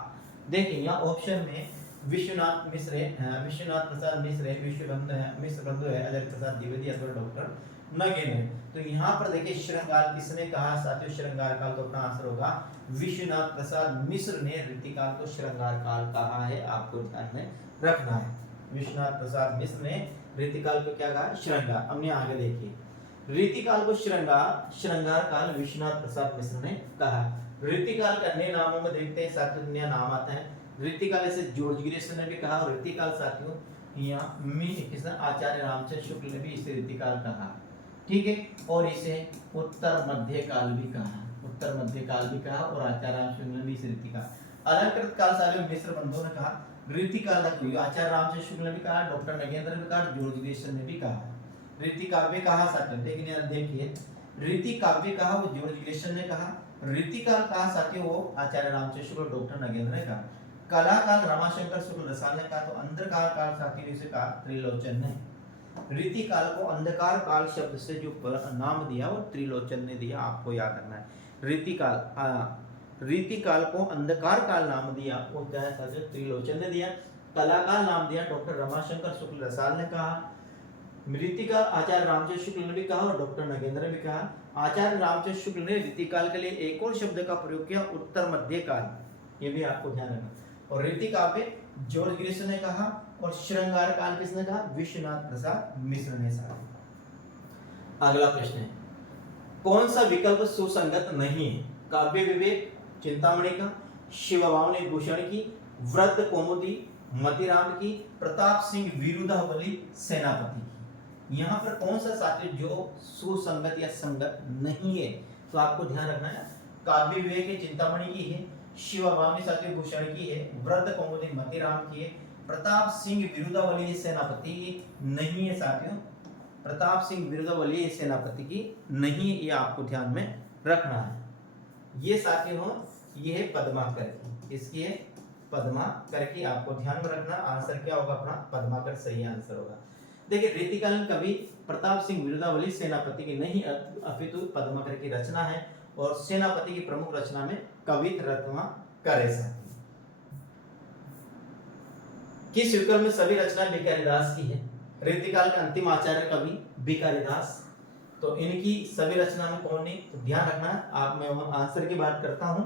देखिए यहाँ ऑप्शन में विश्वनाथ मिश्र है, विश्वनाथ प्रसाद मिश्र है, मिश्र बंधु है, अजय प्रसाद द्विवेदी अथवा डॉक्टर नगेन है। तो यहाँ पर देखिए श्रृंगार किसने कहा साथियों, श्रृंगार काल, तो अपना आंसर होगा विश्वनाथ प्रसाद मिश्र ने रीतिकाल को श्रृंगार काल कहा है, आपको ध्यान में रखना है। विश्वनाथ प्रसाद मिश्र ने रीतिकाल को क्या कहा, श्रृंगार। हमने आगे देखिए रीतिकाल को श्रृंगार काल विश्वनाथ प्रसाद मिश्र ने कहा। रीतिकाल के अन्य नामों में देखते हैं साथियों, अन्य नाम आते हैं रीतिकाल, ऐसे जॉर्ज ग्रेसन ने भी कहा, और रीतिकाल साथियों यहाँ आचार्य रामचंद्र शुक्ल ने भी इसे रीतिकाल कहा, ठीक है। और इसे उत्तर मध्य काल भी कहा, उत्तर मध्य काल भी कहा, और आचार्य रामचंद्र ने भी इसे रीतिकाल। अलंकृत काल साथियों मिश्र बंधुओं ने कहा रीतिकाल, आचार्य रामचंद्र शुक्ल ने भी कहा, डॉक्टर नगेंद्र ने भी कहा, जॉर्ज ग्रेसन ने भी कहा। रीति काव्य कहा साथियों, लेकिन देखिए रीति काव्य कहा वो जॉर्ज ग्रेसन ने कहा, रीतिकाल कहा साथियों वो आचार्य रामचंद्र शुक्ल डॉक्टर नगेंद्र ने कहा। कलाकाल रमाशंकर शुक्ल रसाल ने कहा, तो अंधकार काल साथियों इसे कहा त्रिलोचन ने। रीतिकाल को अंधकार काल शब्द से जो नाम दिया वो त्रिलोचन ने दिया, आपको याद रखना है। रीतिकाल को अंधकार काल नाम दिया वो क्या है साथियों, त्रिलोचन ने दिया। कलाकाल नाम दिया डॉक्टर रमाशंकर शुक्ल रसाल ने कहा। रीतिकाल आचार्य रामचंद्र शुक्ल ने भी कहा और डॉक्टर नगेंद्र ने भी कहा। आचार्य रामचंद्र शुक्ल ने रीतिकाल के लिए एक और शब्द का प्रयोग किया, उत्तर मध्य काल, ये भी आपको ध्यान रखना। और रीतिकाल पे जॉर्ज ग्रेसन ने कहा, और श्रृंगार काल किसने कहा, विश्वनाथ प्रसाद मिश्र ने कहा। अगला प्रश्न है कौन सा विकल्प सुसंगत नहीं है, काव्य विवेक चिंतामणि का, शिवभावनी भूषण की, वृद्ध कौमुदी मतिराम की, प्रताप सिंह विरुदावली सेनापति की। यहाँ पर कौन सा साथी जो सुसंगत या संगत नहीं है, तो आपको ध्यान रखना है काव्य विवेक चिंतामणि की है, शिवभावनी साथी भूषण की है, वृद्ध कौमुदी मतिराम की है, प्रताप सिंह विरुदावली सेनापति की नहीं है साथियों, प्रताप सिंह विरुदावली सेनापति की नहीं है, ये आपको ध्यान में रखना है। ये साथियों ये है पद्माकर की, इसकी है पद्माकर की, आपको ध्यान में रखना। आंसर क्या होगा अपना, पद्माकर सही आंसर होगा। देखिए रीतिकालीन कवि प्रताप सिंह विरुदावली सेनापति की नहीं अपितु पद्माकर की रचना है, और सेनापति की प्रमुख रचना में कवित रत्नाकर है। किस विकल्प में सभी रचना भिखारीदास की है। रीतिकाल के अंतिम आचार्य कवि भिखारीदास, तो इनकी सभी रचना में कौन नहीं, तो ध्यान रखना है आप। मैं आंसर की बात करता हूँ।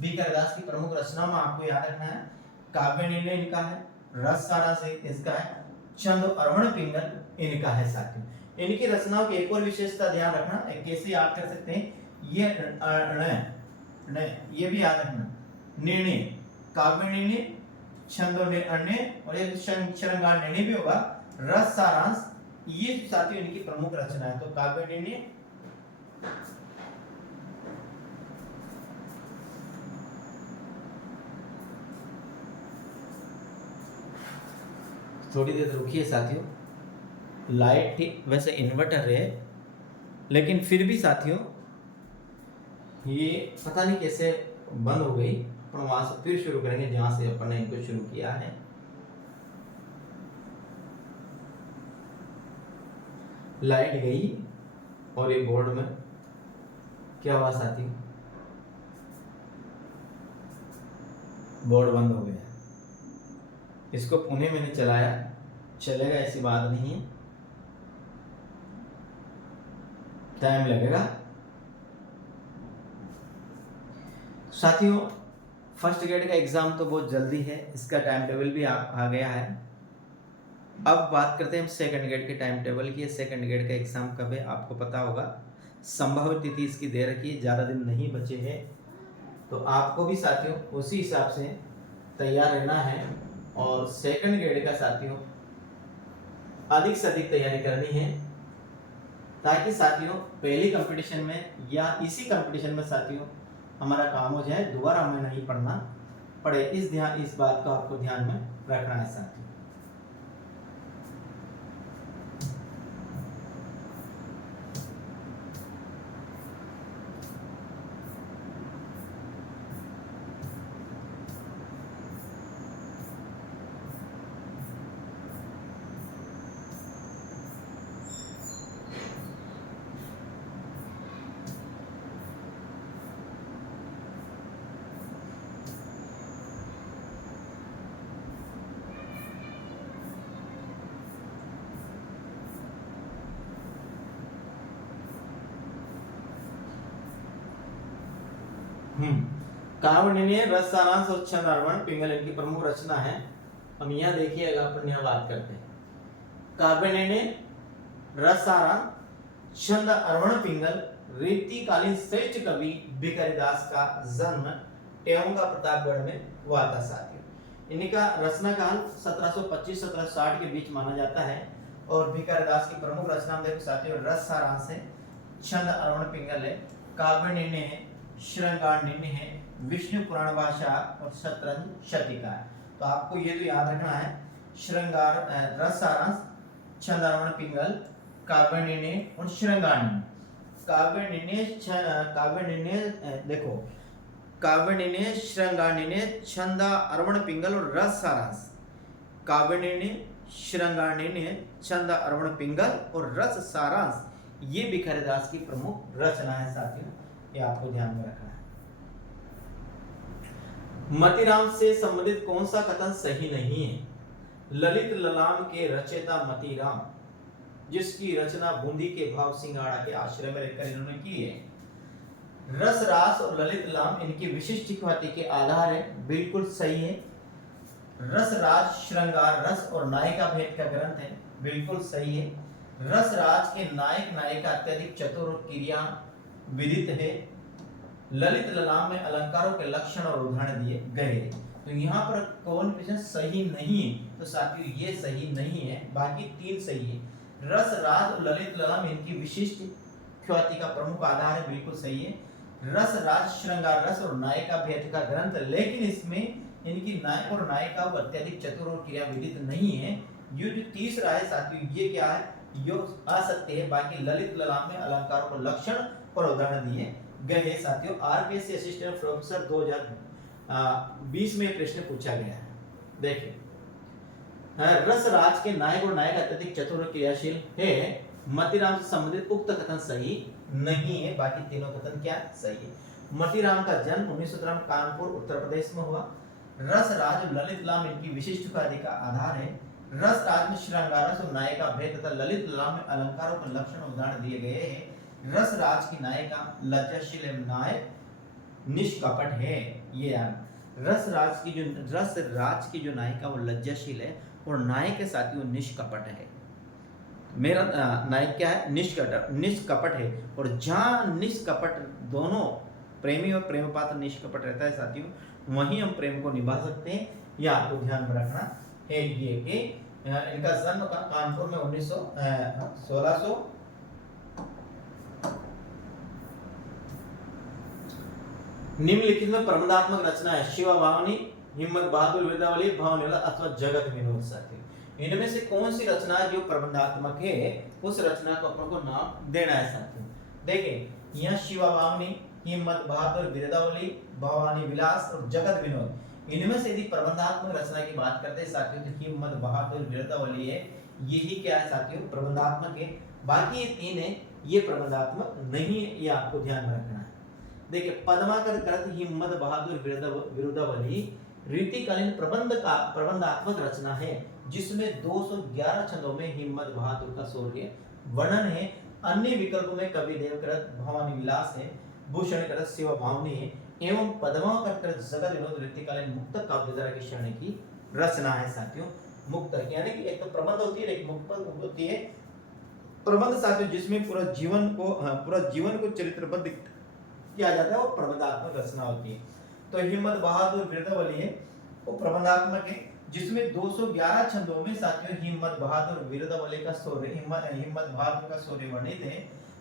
बी कालिदास की प्रमुख रचनाओं में आपको याद रखना है काव्य निर्णय इनका है, रस सारांश इसका है, छंद अरवण पिंगल इनका है साथियों। इनकी रचनाओं की एक और विशेषता ध्यान रखना, कैसे याद कर सकते हैं, ये ये भी याद रखना, निर्णय, काव्य निर्णय, छंद निर्णय और एक श्रृंगार निर्णय भी होगा, रस सारांश, ये साथियों इनकी प्रमुख रचना है। तो काव्य निर्णय, थोड़ी देर रुकिए साथियों, लाइट ठीक वैसे इन्वर्टर है लेकिन फिर भी साथियों ये पता नहीं कैसे बंद हो गई, अपन वहां से फिर शुरू करेंगे जहां से अपन ने इनको शुरू किया है। लाइट गई और ये बोर्ड में क्या हुआ साथियों, बोर्ड बंद हो गया। इसको पुणे मैंने चलाया, चलेगा ऐसी बात नहीं है, टाइम लगेगा साथियों। फर्स्ट ग्रेड का एग्जाम तो बहुत जल्दी है, इसका टाइम टेबल भी आ गया है। अब बात करते हैं हम सेकंड ग्रेड के टाइम टेबल की। सेकंड ग्रेड का एग्जाम कब है आपको पता होगा, संभावित तिथि इसकी दे रखी है, ज़्यादा दिन नहीं बचे हैं, तो आपको भी साथियों उसी हिसाब से तैयार रहना है। और सेकंड ग्रेड का साथियों अधिक से अधिक तैयारी करनी है, ताकि साथियों पहली कंपटीशन में या इसी कंपटीशन में साथियों हमारा काम हो जाए, दोबारा हमें नहीं पढ़ना पड़े। इस बात को आपको ध्यान में रखना है साथियों। काव्य निर्णय, रस सारांश और छंद अरवण पिंगल इनकी प्रमुख रचना है। हम यहाँ देखिएगा, अपन यहाँ बात करते हैं काव्य निर्णय, रस सारांश, छंद अरवण पिंगल। रीतिकालीन श्रेष्ठ कवि बी कालिदास का जन्म टेहूंगा प्रतापगढ़ में हुआ था साथियों। इनका रचना काल 1725-1760 के बीच माना जाता है। और बी कालिदास की प्रमुख रचना में देखो साथियों, रस सारांश है, छंद अरवण पिंगल है, काव्य निर्णय है, श्रृंगार निर्णय है, विष्णु पुराण भाषा और शतरंज शतिका है। तो आपको ये तो याद रखना है, श्रृंगार, रस सारांश, छंद अरवण पिंगल, काव्य निर्णय और श्रृंगार निर्णय। काव्य निर्णय देखो, काव्य निर्णय, श्रृंगार निर्णय, छंद अरवण पिंगल और रस सारांश। काव्य निर्णय, श्रृंगार निर्णय, छंद अरवण पिंगल और रस सारांश, ये भी कालिदास की प्रमुख रचना है साथियों, ये आपको ध्यान में रखना है। मतीराम से संबंधित कौन सा कथन सही नहीं है? ललित ललाम के रचयिता मतीराम, जिसकी रचना बूंदी के भाव सिंगाड़ा के आश्रय में रहकर इन्होंने की है। रस, रास और ललित ललाम इनकी विशिष्ट ख्याति के आधार है, बिल्कुल सही है। रस, राज, श्रृंगार, रस और नायिका भेद का ग्रंथ है, बिल्कुल सही है। रस राज के नायक नायिका अत्यधिक चतुर और क्रिया विदित है। ललित ललाम में अलंकारों के लक्षण और उदाहरण दिए गए। तो यहाँ पर कौन प्रश्न सही नहीं है? तो साथियों ये सही नहीं है, बाकी तीन सही है। रस, राज और ललित ललाम इनकी विशिष्ट ख्याति का प्रमुख आधार है, बिल्कुल सही है। रस, राज, श्रृंगार, रस और नायिका भेद का ग्रंथ, लेकिन इसमें इनकी नायक और नायिका अत्यधिक चतुर और क्रिया विदित नहीं है। ये जो तीसरा है साथियों, ये क्या है? योग आ सकते हैं। बाकी ललित ललाम में अलंकारों को लक्षण और उदाहरण दिए गए हैं साथियों। आरपीएससी असिस्टेंट प्रोफेसर 2020 में प्रश्न पूछा गया है। देखिए, रस, राज के नायक और नायिका अत्यधिक चतुर और क्रियाशील है। मतीराम से संबंधित उक्त कथन सही नहीं है, बाकी तीनों कथन क्या सही है। मतीराम का जन्म 1917 में कानपुर उत्तर प्रदेश में हुआ। रस, राज और ललित ललाम इनकी विशिष्ट ख्याति का आधार है। रस, राज में श्रृंगार, रस और नायिका भेद तथा ललित ललाम में अलंकारों के लक्षण उदाहरण दिए गए हैं। रस राज की नायिका लज्जाशील एवं नायक निष्कपट है। ये यार रस राज की जो नायिका वो लज्जाशील है और नायक के साथ वो निष्कपट है। मेरा नायक क्या है? निष्कपट है। और जहां निष्कपट दोनों प्रेमी और प्रेम पात्र निष्कपट रहता है साथियों, वहीं हम प्रेम को निभा सकते हैं। यह आपको ध्यान में रखना है ये कि इनका जन्म कानपुर में 1600 निम्नलिखित में प्रबंधात्मक रचना है शिवा भावनी, हिम्मत बहादुर, वीरदावली, भावनीला अथवा जगत विनोद साथी। इनमें से कौन सी रचना जो प्रबंधात्मक है उस रचना को अपन को नाम देना है साथियों। देखिए यहाँ शिवा भावनी, हिम्मत बहादुर, वीरदावली, भवानी विलास और जगत विनोद, इनमें से यदि प्रबंधात्मक रचना की बात करते हैं साथियों तो हिम्मत बहादुर वीरदावली है, यही क्या है साथियों? प्रबंधात्मक है। बाकी ये तीन है ये प्रबंधात्मक नहीं है, ये आपको ध्यान में रखना है। देखिए पद्माकर कृत हिम्मत बहादुर वीरदावली रीतिकालीन प्रबंधात्मक रचना है जिसमें 211 छंदों में हिम्मत बहादुर का शौर्य वर्णन है। अन्य विकल्पों में कवि देवकृत भवानी विलास है, भूषण कृत शिव भावनी है एवं पद्माकर कृत जगत विनोद रीतिकालीन मुक्त काव्यधारा की श्रेणी की रचना है साथियों। मुक्त यानी कि एक तो प्रबंध होती है, एक मुक्त होती है। प्रबंध साथियों जिसमें पूरा जीवन को चरित्रबद्ध किया जाता है वो प्रबंधात्मक रचना होती है। तो हिम्मत बहादुर वीरदावली है वो प्रबंधात्मक है जिसमें 211 छंदों में साथियों हिम्मत बहादुर वीरदावली का शौर्य हिम्मत बहादुर का शौर्य वर्णित है।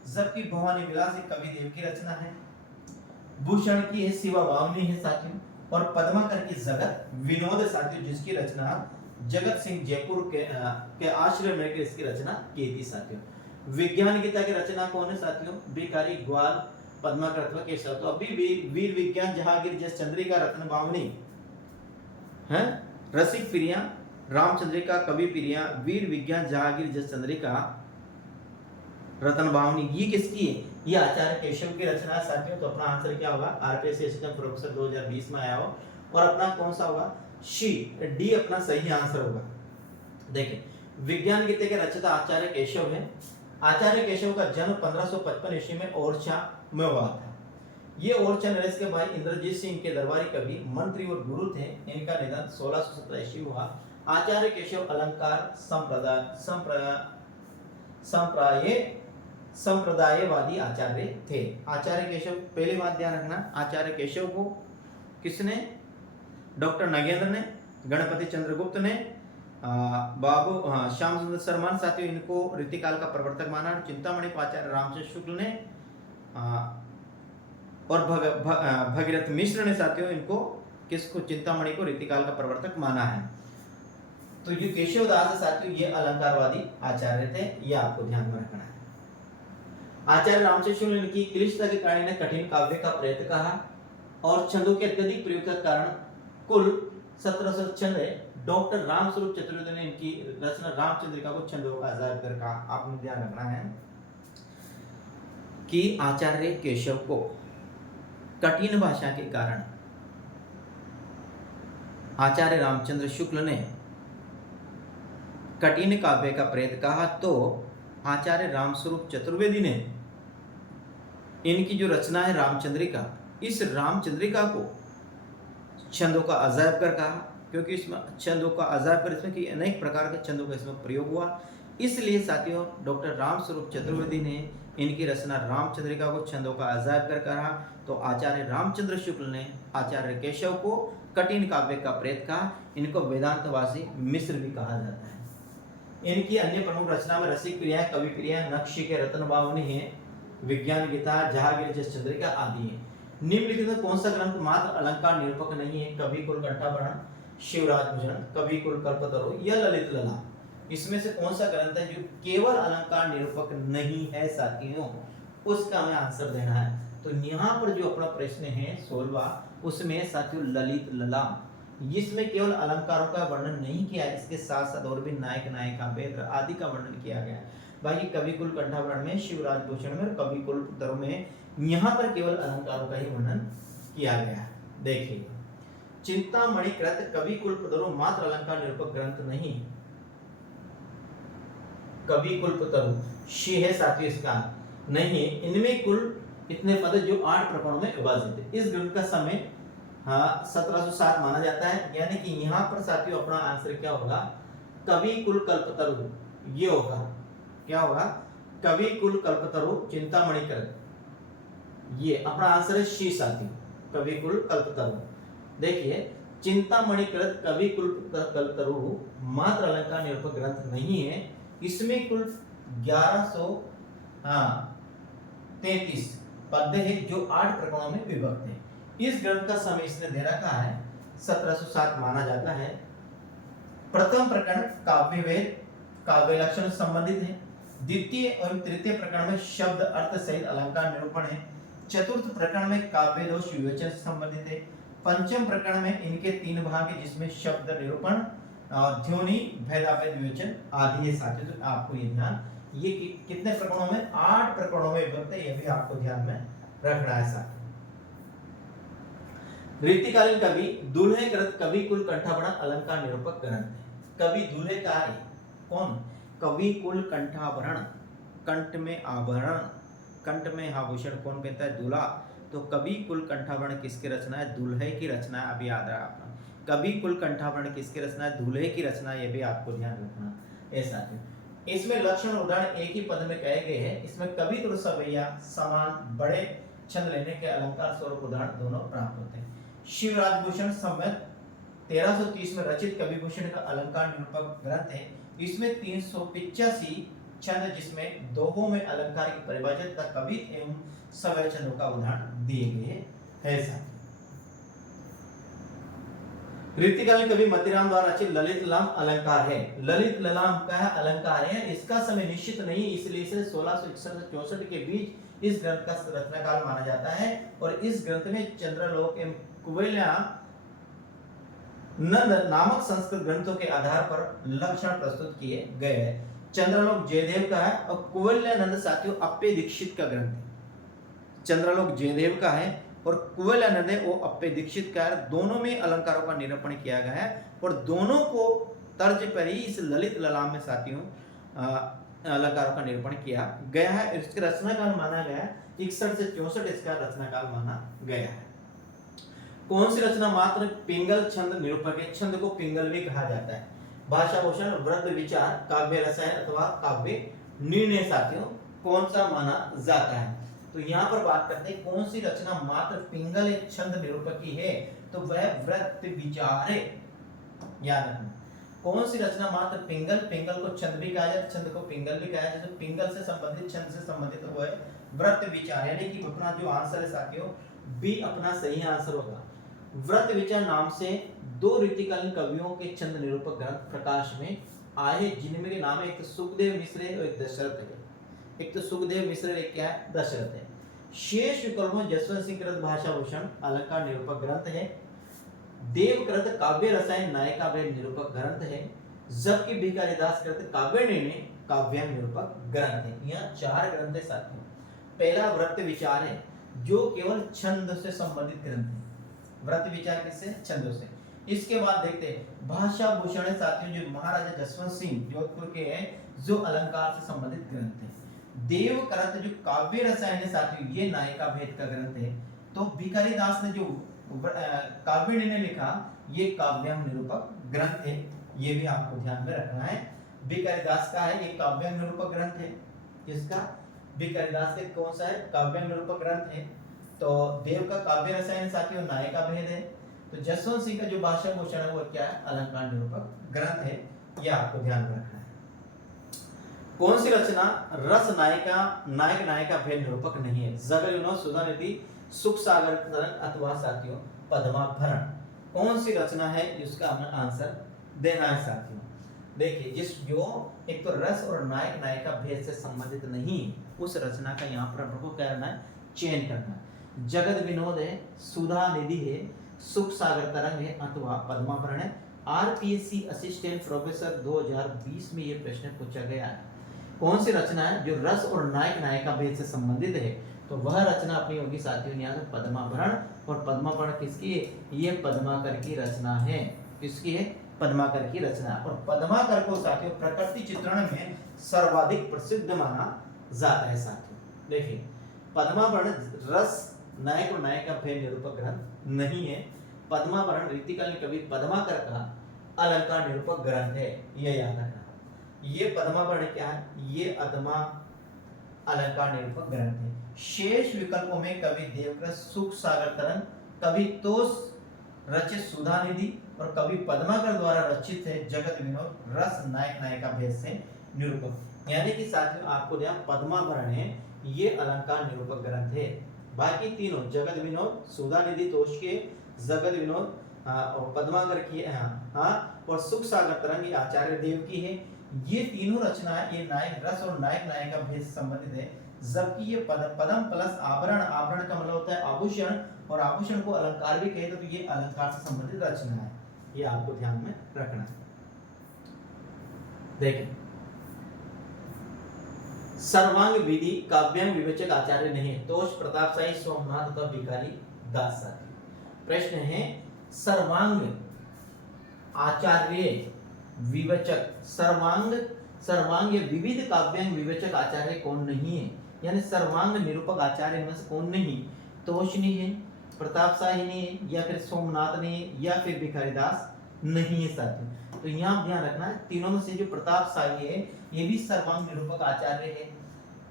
जबकि भवानी विलास एक कवि देव की रचना है, भूषण की है शिवा भावनी है साथियों, और पद्माकर की जगत विनोद साथियों जिसकी रचना जगत सिंह जयपुर के आश्रय में इसकी रचना की थी साथियों। विज्ञान गीता की रचना कौन है साथियों? बिकारी ग्वाल पद्माकर के शब्द। तो अभी वीर विज्ञान जहांगीर जस चंद्रिका रत्न भावनी है, रसिक प्रिया रामचंद्रिका कवि प्रिया वीर विज्ञान जहांगीर जस चंद्रिका रत्न भावनी, ये किसकी है? ये आचार्य केशव की रचना है साथियों। तो अपना आंसर क्या होगा? आरपीएससी एग्जाम प्रोफेसर 2020 में आया हो। और अपना कौन सा होगा? डी अपना सही आंसर होगा। देखिए विज्ञान गीता के रचयिता आचार्य केशव है। आचार्य केशव का जन्म 1555 ईस्वी में ओरछा में हुआ था। ये ओरछा नरेश के भाई इंद्रजीत सिंह के दरबारी कवि, मंत्री और गुरु थे। इनका निधन 1617 ईस्वी हुआ। आचार्य केशव अलंकार संप्रदायवादी आचार्य थे। आचार्य केशव पहली बात ध्यान रखना, आचार्य केशव को किसने? डॉक्टर नगेंद्र ने, गणपति चंद्रगुप्त ने, बाबू श्याम सुंदर शर्मा साथियों इनको रीतिकाल का प्रवर्तक माना। चिंतामणि को आचार्य रामचंद्र शुक्ल ने और भगीरथ मिश्र ने साथियों इनको किसको? चिंतामणि को रीतिकाल का प्रवर्तक माना है। तो ये केशवदास साथियों ये अलंकारवादी आचार्य थे, ये आपको ध्यान में रखना है। आचार्य रामचंद्र शुक्ल इनकी क्लिष्टता के कारण इन्हें कठिन काव्य का प्रेत कहा और छंदों के अत्यधिक प्रयोग के कारण कुल 1700 छंद है। डॉक्टर रामस्वरूप चतुर्वेदी ने इनकी रचना रामचंद्रिका को छंदों का अजायब कर कहा। आपने ध्यान रखना है कि आचार्य केशव को कठिन भाषा के कारण आचार्य रामचंद्र शुक्ल ने कठिन काव्य का प्रेत कहा, तो आचार्य रामस्वरूप चतुर्वेदी ने इनकी जो रचना है रामचंद्रिका, इस रामचंद्रिका को छंदों का अजायब कर कहा, क्योंकि इसमें छंदों का अजायब कर इसमें कि अनेक प्रकार के छंदों का इसमें प्रयोग हुआ। इसलिए साथियों डॉक्टर रामस्वरूप चतुर्वेदी ने इनकी रचना रामचंद्रिका को छंदों का अजायब कर कहा। तो आचार्य रामचंद्र शुक्ल ने आचार्य केशव को कठिन काव्य का प्रेत कहा। इनको वेदांतवासी मिश्र भी कहा जाता है। इनकी अन्य प्रमुख रचना में रसिक प्रिया, कवि प्रिया, नक्शी के रत्न भावनी है, विज्ञान गीता, जहांगीर जस चंद्रिका आदि है। निम्नलिखित में कौन सा ग्रंथ मात्र अलंकार निरूपक नहीं है? कवि कुल कंठाभरण, शिवराज भूषण, कवि कुल कल्पतरु या ललित लला। इसमें से कौन सा ग्रंथ है जो केवल अलंकार निरूपक नहीं है साथियों? उसका हमें आंसर देना है। तो यहाँ पर जो अपना प्रश्न है 16वां, उसमें साथियों ललित लला, जिसमें केवल अलंकारों का वर्णन नहीं किया है, इसके साथ साथ और भी नायक नायिका भेद आदि का वर्णन किया गया है। बाकी कवि कुल कंठाभरण में, शिवराज भूषण में, कवि कुल तरु में यहाँ पर केवल अलंकारों का ही वर्णन किया गया है। देखिए चिंतामणि कृत कवि कुल तरु मात्र अलंकार निरूपक ग्रंथ नहीं, कवि कुल तरु शी है साथियों इसका। नहीं है। इनमें कुल कितने पद है जो 8 प्रकरणों में विभाजित है। इस ग्रंथ का समय 1707 माना जाता है, यानी कि यहाँ पर साथियों अपना आंसर क्या होगा, कवि कुल कल्पतरु, ये होगा क्या होगा, कवि कुल कल्पतरु चिंतामणि कृत, ये अपना आंसर है शी साथियों, कवि कुल कल्पतरु। देखिए चिंतामणि कृत कवि कुल कल्पतरु मात्र अलंकार निरूपक ग्रंथ नहीं है, इसमें कुल 1133 पद्य है जो 8 प्रकरणों में विभक्त है। इस ग्रंथ का समय इसने दे रखा है 1707 माना जाता है। प्रथम प्रकरण काव्यवेद काव्य लक्षण संबंधित है। द्वितीय और तृतीय प्रकरण में शब्द अर्थ सहित अलंकार निरूपण है। चतुर्थ प्रकरण में काव्य दोष विवेचन से संबंधित है। पंचम प्रकरण में इनके 3 भाग है जिसमें शब्द निरूपण, ध्वनि, भेदाभेद विवेचन आदि है साथियों। तो आपको ये ध्यान, ये कितने प्रकरणों में, 8 प्रकरणों में विभक्त है, ये भी आपको ध्यान में रखना है साथियों। रीतिकालीन कवि दूल्हे कृत कवि कुल कंठाभरण अलंकार निरूपक ग्रंथ है। कवि दूल्हे का है कौन, कवि कुल कंठाभरण, कंठ में आभरण, कंठ में आभूषण कौन पहनता है, दूल्हा। तो कवि कुल कंठाभरण किसकी रचना है, दूल्हे की रचना है। अभी याद रहा आपने, कवि कुल कंठाभरण किसकी रचना है, दूल्हे की रचना, ये भी आपको ध्यान रखना ऐसा है। इसमें लक्षण उदाहरण एक ही पद में कहे गए हैं। इसमें कवि और सवैया समान बड़े छंद लेने के अलंकार स्वरूप उदाहरण दोनों प्राप्त होते हैं। शिवराजभूषण संवत 1330 में रचित कविभूषण का अलंकार निरूपक ग्रंथ है। इसमें 385 छंद जिसमें दोहों में अलंकार की परिभाषा तथा कवि एवं सवय छंदों का उदाहरण दिए गए हैं। रीतिकालीन कवि मतिराम द्वारा रचित ललित ललाम अलंकार है। ललित ललाम का अलंकार है, इसका समय निश्चित नहीं, इसलिए इसे 1661 से 64 के बीच इस ग्रंथ का रचनाकाल माना जाता है। और इस ग्रंथ में चंद्रलोक एवं कुवलया नंद नामक संस्कृत ग्रंथों के आधार पर लक्षण प्रस्तुत किए गए हैं। चंद्रलोक जयदेव का है और कुवलयानंद साथियों अप्पे दीक्षित का ग्रंथ है। चंद्रलोक जयदेव का है और कुवलयानंद है वो अप्पे दीक्षित का है। दोनों में अलंकारों का निरूपण किया गया है और दोनों को तर्ज पर ही इस ललित ललाम में साथियों अलंकारों का निरूपण किया गया है। इसका रचनाकाल माना गया है 61 से 64 इसका रचनाकाल माना गया है। कौन सी रचना मात्र पिंगल छंद निरूपक है, छंद को पिंगल भी कहा जाता है। भाषा भूषण, वृत्त विचार, काव्य रसायन अथवा काव्य निर्णय साथियों कौन सा माना जाता है। तो यहाँ पर बात करते हैं कौन सी रचना मात्र पिंगल एक छंद निरूपक की है, तो वह वृत्त विचार है। याद रखना कौन सी रचना मात्र पिंगल, पिंगल को छंद भी कहा जाता है, छंद को पिंगल भी कहा जाता है। पिंगल से संबंधित, छंद से संबंधित वो है वृत्त विचार, यानी कि अपना जो आंसर है साथियों बी अपना सही आंसर होगा। व्रत विचार नाम से 2 रीतिकालीन कवियों के छंद निरूपक ग्रंथ प्रकाश में आए, जिनमें के नाम है एक तो सुखदेव मिश्र है और एक दशरथ है। एक तो सुखदेव मिश्र एक क्या है, दशरथ है। शेष विकल्प में जसवंत सिंह कृत भाषा भूषण अलंकार निरूपक ग्रंथ है। देवकृत काव्य रसायन नायिका भेद निरूपक ग्रंथ है। जबकि भिखारीदास कृत काव्य निर्णय काव्य निरूपक ग्रंथ है। यहाँ 4 ग्रंथ है साथियों। पहला व्रत विचार है जो केवल छंद से संबंधित ग्रंथ है। व्रत विचार किससे, छंदों से। इसके बाद देखते हैं भाषा भूषण है साथियों जो महाराजा जसवंत सिंह जोधपुर के हैं, जो अलंकार से संबंधित ग्रंथ है। देवकृत जो काव्य रसायन है साथियों ये नायिका भेद का ग्रंथ है। तो भिखारीदास ने जो काव्य निर्णय लिखा ये काव्यांग निरूपक ग्रंथ है, ये भी आपको ध्यान में रखना है। भिखारीदास का है ये काव्यांग निरूपक ग्रंथ है। किसका, भिखारीदास के कौन सा है, काव्यांग निरूपक ग्रंथ है। तो देव का काव्य रसायन साथियों नायिका भेद है। तो जसवंत सिंह का जो भाषा भूषण है वो क्या है, अलंकार निरूपक ग्रंथ है, ये आपको ध्यान में रखना है। कौन सी रचना रस नायिका नायक नायिका भेद निरूपक नहीं है। जगल सुधा निधि, सुख सागर तरंग अथवा साथियों पद्माभरण। कौन सी रचना है इसका हमें आंसर देना है साथियों। देखिए जिस जो एक तो रस और नायक नायिका भेद से संबंधित नहीं उस रचना का यहाँ पर हमको क्या करना है, चयन करना है। जगत विनोद है, सुधा निधि है, सुख सागर तरंग है अथवा पद्माभरण है। आरपीएससी असिस्टेंट प्रोफेसर 2020 में ये प्रश्न पूछा गया है। कौन सी रचना है जो रस और नायक नायिका भेद से संबंधित है, तो वह रचना अपनी होगी साथियों यहाँ से पद्माभरण। और पद्माभरण किसकी है, ये पद्माकर की रचना है। किसकी है, पद्माकर की रचना। और पद्माकर को साथियों प्रकृति चित्रण में सर्वाधिक प्रसिद्ध माना जाता है साथियों। देखिए पद्मावरण रस नायक और नायक का भेद निरूपक ग्रंथ नहीं है। पद्मावरण रीतिकालीन कवि पद्माकर का अलंकार निरूपक ग्रंथ है, ये याद रखना। ये पद्मावरण क्या है, ये अदमा अलंकार निरूपक ग्रंथ है। शेष विकल्पों में कवि देवकृत सुख सागर तरंग, कवि तोष रचित सुधा निधि और कवि पद्माकर द्वारा रचित है जगत विनोद रस नायक नायिका भेद से निरूपक। यानी कि साथियों आपको ध्यान पद्मावरण है, ये अलंकार निरूपक ग्रंथ है। बाकी तीनों जगत विनोद सुधा निधि तोष के, जगत विनोद और पद्माकर की और सुख सागर तरंग आचार्य देव की है। ये तीनों रचनाएं ये नायक रस और नायक नायिका भेद से संबंधित है। जबकि ये पदम प्लस आभरण, आभरण का मतलब होता है आभूषण और आभूषण को अलंकार भी कहते तो ये अलंकार से संबंधित रचना है, ये आपको ध्यान में रखना है। देखें सर्वांग विधि काव्यांग विवेचक आचार्य नहीं है, तोष प्रताप शाही सोमनाथ तथा भिखारी दास साथी। प्रश्न है सर्वांग आचार्य विवेचक, सर्वांग विविध काव्यांग विवेचक आचार्य कौन नहीं है, यानी सर्वांग निरूपक आचार्य इनमें से कौन नहीं, तोष नहीं है, प्रताप शाही नहीं है, या फिर सोमनाथ नहीं है, या फिर भिखारीदास नहीं है साथियों। तो यहाँ ध्यान रखना है तीनों में से जो प्रताप शाही है ये भी सर्वांग निरूपक आचार्य है,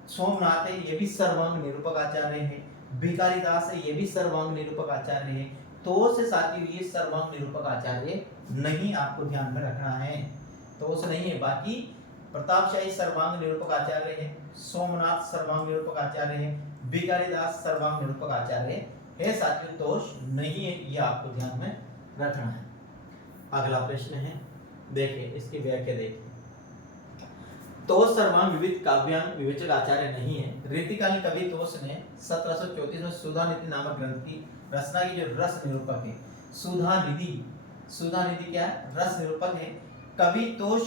सोमनाथ है ये भी सर्वांग निरूपक आचार्य है, भिखारीदास है ये भी सर्वांग निरूपक आचार्य है, तो से साथियों ये सर्वांग निरूपक आचार्य नहीं, आपको ध्यान में रखना है। तो से नहीं है, बाकी प्रतापशाही सर्वांग निरूपक आचार्य है, सोमनाथ सर्वांग निरूपक आचार्य है, भिखारीदास सर्वांग निरूपक आचार्य है साथियों, तोष नहीं है, ये आपको ध्यान में रखना है। अगला प्रश्न है, देखिए इसकी व्याख्या देखिए। तोष सर्वांग विविध काव्यांग विवेचक आचार्य नहीं है। रीतिकालीन कवि तोष ने 1734 में सुधा निधि नामक ग्रंथ की रचना की, जो रस निरूपक है। सुधा निधि क्या है, रस निरूपक है। कवि तोष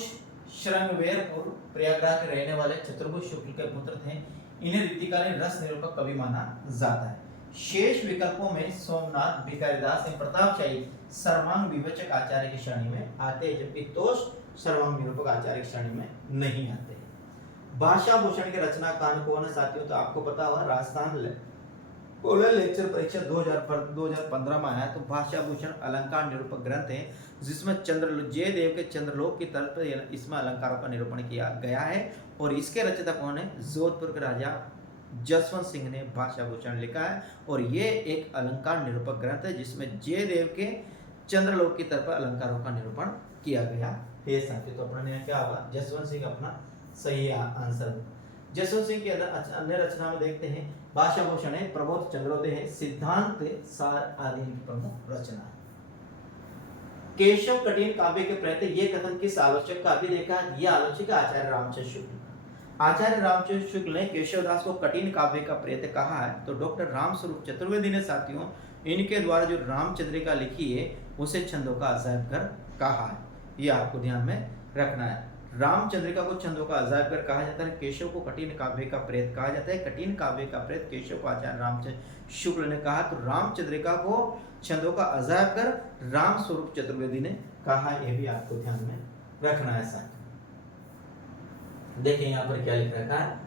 श्रृंगवेरपुर प्रयागराज के रहने वाले चतुर्भुज शुक्ल के पुत्र थे, इन्हें रीतिकालीन रस निरूपक कवि माना जाता है। शेष विकल्पों में सोमनाथ भिखारीदास एवं प्रतापशाही सर्वांग विवेचक आचार्य की श्रेणी में आते हैं, जबकि तोष सर्वांग निरूपक आचार्य की श्रेणी में नहीं आते हैं। भाषा भूषण के रचनाकार कौन है साथियों, तो आपको पता होगा राजस्थान लेक्चर परीक्षा 2015 में आया। तो भाषा भूषण अलंकार निरूपक ग्रंथ है, जिसमें जयदेव के चंद्रलोक की तरफ इसमें अलंकारों का निरूपण किया गया है, और इसके रचयिता कौन है, जोधपुर के राजा जसवंत सिंह ने भाषा भूषण लिखा है, और ये एक अलंकार निरूपक ग्रंथ है जिसमें जयदेव के चंद्रलोक की तरफ अलंकारों का निरूपण किया गया है साथियों। तो अपने क्या होगा, जसवंत सिंह अपना सही आंसर। जसवंत सिंह की अन्य रचना में देखते हैं, भाषा भूषण है, प्रबोध चंद्रोदय है, सिद्धांत सार आदि की प्रमुख रचना है। केशव कठिन काव्य के प्रयत्न ये कथन किस आलोचक का भी देखा, यह आलोचक आचार्य रामचंद्र शुक्ल। आचार्य रामचंद्र शुक्ल ने केशवदास को कठिन काव्य का प्रेत कहा है, तो डॉक्टर रामस्वरूप चतुर्वेदी ने साथियों इनके द्वारा जो रामचंद्रिका लिखी है उसे छंदों का अजायब घर कहा है, ये आपको ध्यान में रखना है। रामचंद्रिका को छंदों का अजायब घर कहा जाता है, केशव को कठिन काव्य का प्रेत कहा जाता है। कठिन काव्य का प्रेत केशव को आचार्य रामचंद्र शुक्ल ने कहा, तो रामचंद्रिका को छंदों का अजायब घर रामस्वरूप चतुर्वेदी ने कहा, यह भी आपको ध्यान में रखना है साथ। देखिए यहाँ पर क्या लिख रखा है,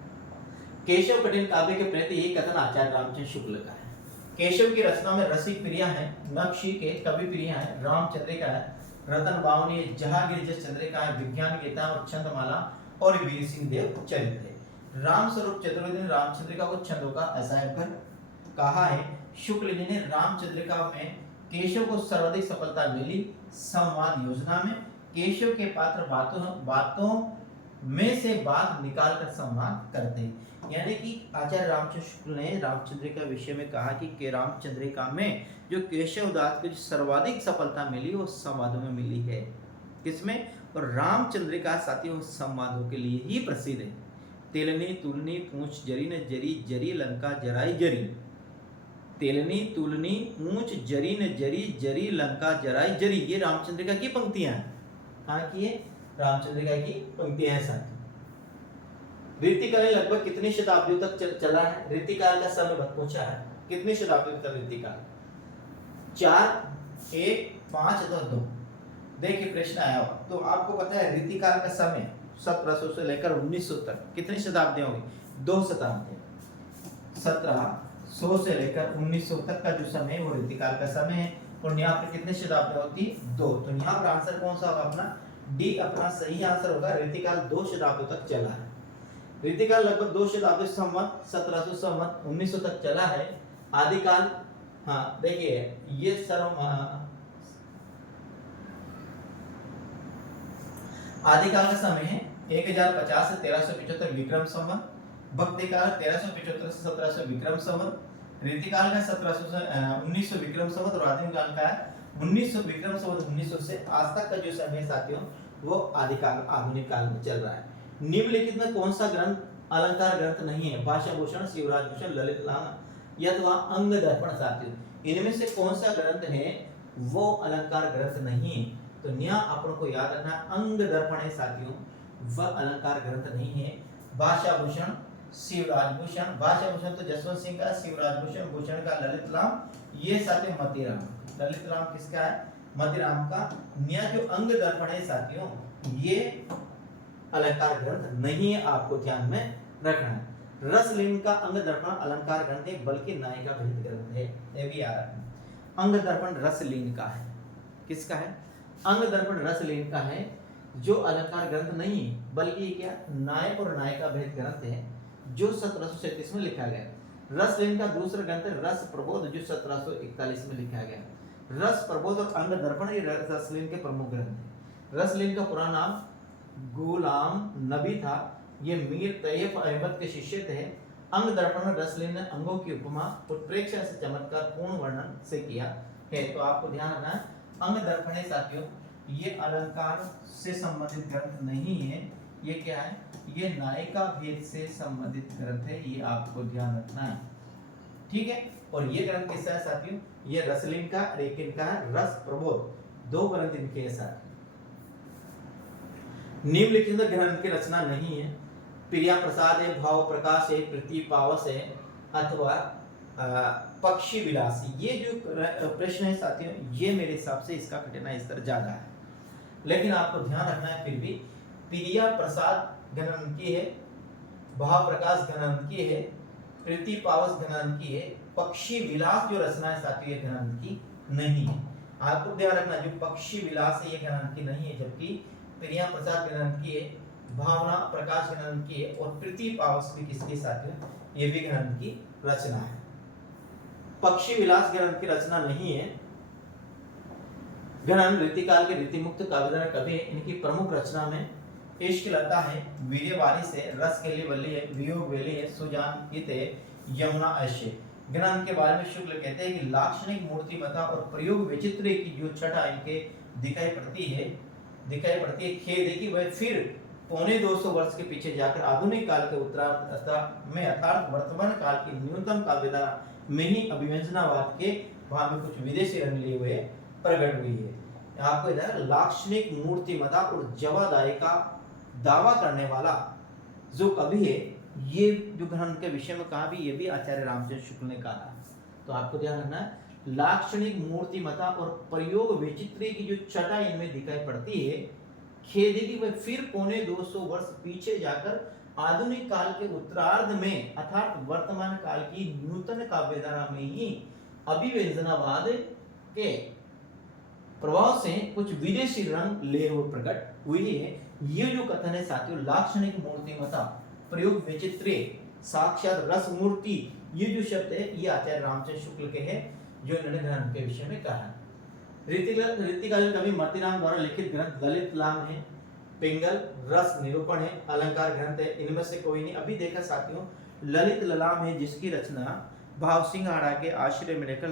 केशव कठिन काव्य के प्रति यही कथन आचार्य रामचंद्र शुक्ल का है। केशव की रचना में रसिक प्रिया है, नक्शी के कवि प्रिया है, रामचंद्रिका है, रतन बावनी, जहांगीर चंद्रिका है, विज्ञान गीता और छंदमाला और वीर सिंह देव चरित्र है। रामस्वरूप चतुर्वेदी ने रामचंद्रिका को छंदों का अजायब घर कहा है। शुक्ल जी ने रामचंद्रिका में केशव को सर्वाधिक सफलता मिली संवाद योजना में। केशव के पात्र बातों में से बात निकालकर संवाद करते हैं, यानी कि आचार्य रामचंद्र शुक्ल ने रामचंद्रिका विषय में कहा कि रामचंद्रिका में जो केशवदास को सर्वाधिक सफलता मिली वो संवादों में मिली है। किसमें, और रामचंद्रिका साथियों संवादों के लिए ही प्रसिद्ध है। तेलनी तुलनी पूंछ जरी न जरी, जरी लंका जराई जरी। तेलनी तुलनी पूंछ जरी न जरी, जरी लंका जराई जरी, ये रामचंद्रिका की पंक्तियां हैं। कहाँ की है, रामचंद्रिका की पंक्तियां हैं साथियों। रीतिकाल लगभग कितनी शताब्दियों तक चला है, रीतिकाल का समय पूछा है, कितनी शताब्दियों तक रीतिकाल, 4, 1, 5 अथवा 2। देखिए प्रश्न आया होगा, तो आपको पता है रीतिकाल का समय 1700 से लेकर 1900 तक कितनी शताब्दियां होगी, 2 शताब्दियां। 1700 से लेकर 1900 तक का जो समय है वो रीतिकाल का समय है। और यहाँ पर कितने शताब्दी होती? 2। तो यहाँ पर आंसर कौन सा होगा अपना? डी अपना सही आंसर होगा। रीतिकाल 2 शताब्दियों तक चला है। रीतिकाल लगभग 2 शताब्दी संवत 1700 संवत 1900 तक चला है। आदिकाल, हाँ देखिए ये आदिकाल का समय है 1050 से 1375 विक्रम संवत। भक्ति काल 1375 से 1700 विक्रम संवत। रीतिकाल का 1700 से 1900 विक्रम संवत। और आदिम काल का है 1900 विक्रम संवत 1900 से आज तक का जो समय है साथियों वो आदिकाल आधुनिक काल में चल रहा है। निम्नलिखित में कौन सा ग्रंथ अलंकार ग्रंथ नहीं है? भाषा भूषण, शिवराज भूषण, ललित लाम या तो अंग दर्पण साथियों, इनमें से कौन सा ग्रंथ है वो अलंकार ग्रंथ नहीं है? तो यहाँ अपन को याद रखना अंग दर्पण है साथियों, वह अलंकार ग्रंथ नहीं है। भाषा भूषण, शिवराज भूषण, भाषा भूषण तो जसवंत सिंह का, शिवराज भूषण भूषण का ललित लाम, ये साथियों मतीराम। ललित लाम किसका है? मतीराम का। यह जो अंग दर्पण है साथियों ये अलंकार ग्रंथ नहीं है, आपको ध्यान में रखना है। रसलीन का अंग दर्पण अलंकार ग्रंथ है बल्कि नायिका भेद ग्रंथ है, ये भी याद रखना। अंग दर्पण रसलीन का है। किसका है? अंग दर्पण रसलीन का है, जो अलंकार ग्रंथ नहीं है बल्कि क्या नायक और नायिका भेद ग्रंथ है, जो 1737 में लिखा गया। रसलीन का दूसरा ग्रंथ है रस प्रबोध, जो 1741 में लिखा गया। रस प्रबोध और अंग दर्पण ये रसलीन के प्रमुख ग्रंथ है। रसलीन का पूरा नाम गुलाम नबी था, ये मीर तैयब अहमद के शिष्य थे। अंग दर्पण में रसलीन ने अंगों की उपमा उत्प्रेक्षा से चमत्कार पूर्ण वर्णन से किया है। तो आपको ध्यान रखना है अंग दर्पण साथियों ये अलंकार से संबंधित ग्रंथ नहीं है, ये क्या है? ये नायिका भेद से संबंधित ग्रंथ है, ये आपको ध्यान रखना है, ठीक है। और ये ग्रंथ किसका है साथियों? ये रसलीन का और एक इनका है रस प्रबोध, दो ग्रंथ इनके साथ। निम्नलिखित ग्रंथ की रचना नहीं है। प्रिया प्रसाद है, भाव प्रकाश है, प्रीति पावस है अथवा पक्षी विलास। ये जो प्रश्न है साथियों ये मेरे हिसाब से इसका कठिनाई स्तर ज्यादा है, लेकिन आपको ध्यान रखना है फिर भी प्रिया प्रसाद गणन की है, भाव प्रकाश गणन की है, प्रीति पावस गणन की है, पक्षी विलास जो रचना है साथियों ये गणन की नहीं है। आपको ध्यान रखना जो पक्षी विलास है ये गणन की नहीं है, जबकि प्रिया प्रसाद गणन की है, भावना प्रकाश गणन की है और प्रीति पावस भी किसके साथियों ये भी गणन की रचना है। पक्षी विलास गणन की रचना नहीं है। गणन रीतिकाल के रीतिमुक्त काव्यधारा कवि इनकी प्रमुख रचना में इश्क लता है, वीर्य वारिस है, रस के लिए बल्ली है, वियोग वेली है, सुजान हित है, यमुना ऐश्य। गणन के बारे में शुक्ल कहते हैं कि लाक्षणिक मूर्तिमता और प्रयोग विचित्र की जो छटा इनके दिखाई पड़ती है खेद है कि वह फिर 250 वर्ष के पीछे जाकर आधुनिक काल के उत्तरार्ध में अर्थात वर्तमान काल की न्यूनतम काव्यधारा में ही अभिव्यंजनावाद के भाव में कुछ विदेशी रंग लिए हुए प्रकट हुई है। आपको इधर लाक्षणिक मूर्तिमता और जवादाई का दावा करने वाला जो कवि है ये जो ग्रहण के विषय में कहा भी ये भी आचार्य रामचंद्र शुक्ल ने कहा। तो आपको ध्यान रखना है लाक्षणिक मूर्तिमता और प्रयोग विचित्र की जो छटा इनमें दिखाई पड़ती है खेद की वह फिर 250 वर्ष पीछे जाकर आधुनिक काल के उत्तरार्ध में अर्थात वर्तमान काल की नूतन काव्यधारा में ही अभिव्यंजनावाद के प्रभाव से कुछ विदेशी रंग ले हुए प्रकट हुई है। ये जो कथन है साथियों लाक्षणिक मूर्तिमता प्रयोग विचित्र साक्षात रस मूर्ति ये जो शब्द है ये आचार्य रामचंद्र शुक्ल के हैं जो इन्होंने ग्रंथ के विषय में कहा। रीतिकालीन कवि मतीराम द्वारा लिखित ग्रंथ ललित लाम है, पिंगल रस निरूपण है, अलंकार ग्रंथ है, इनमें से कोई नहीं। अभी देखा साथियों ललित ललाम है जिसकी रचना भाव सिंह आड़ा के आश्रय में लेकर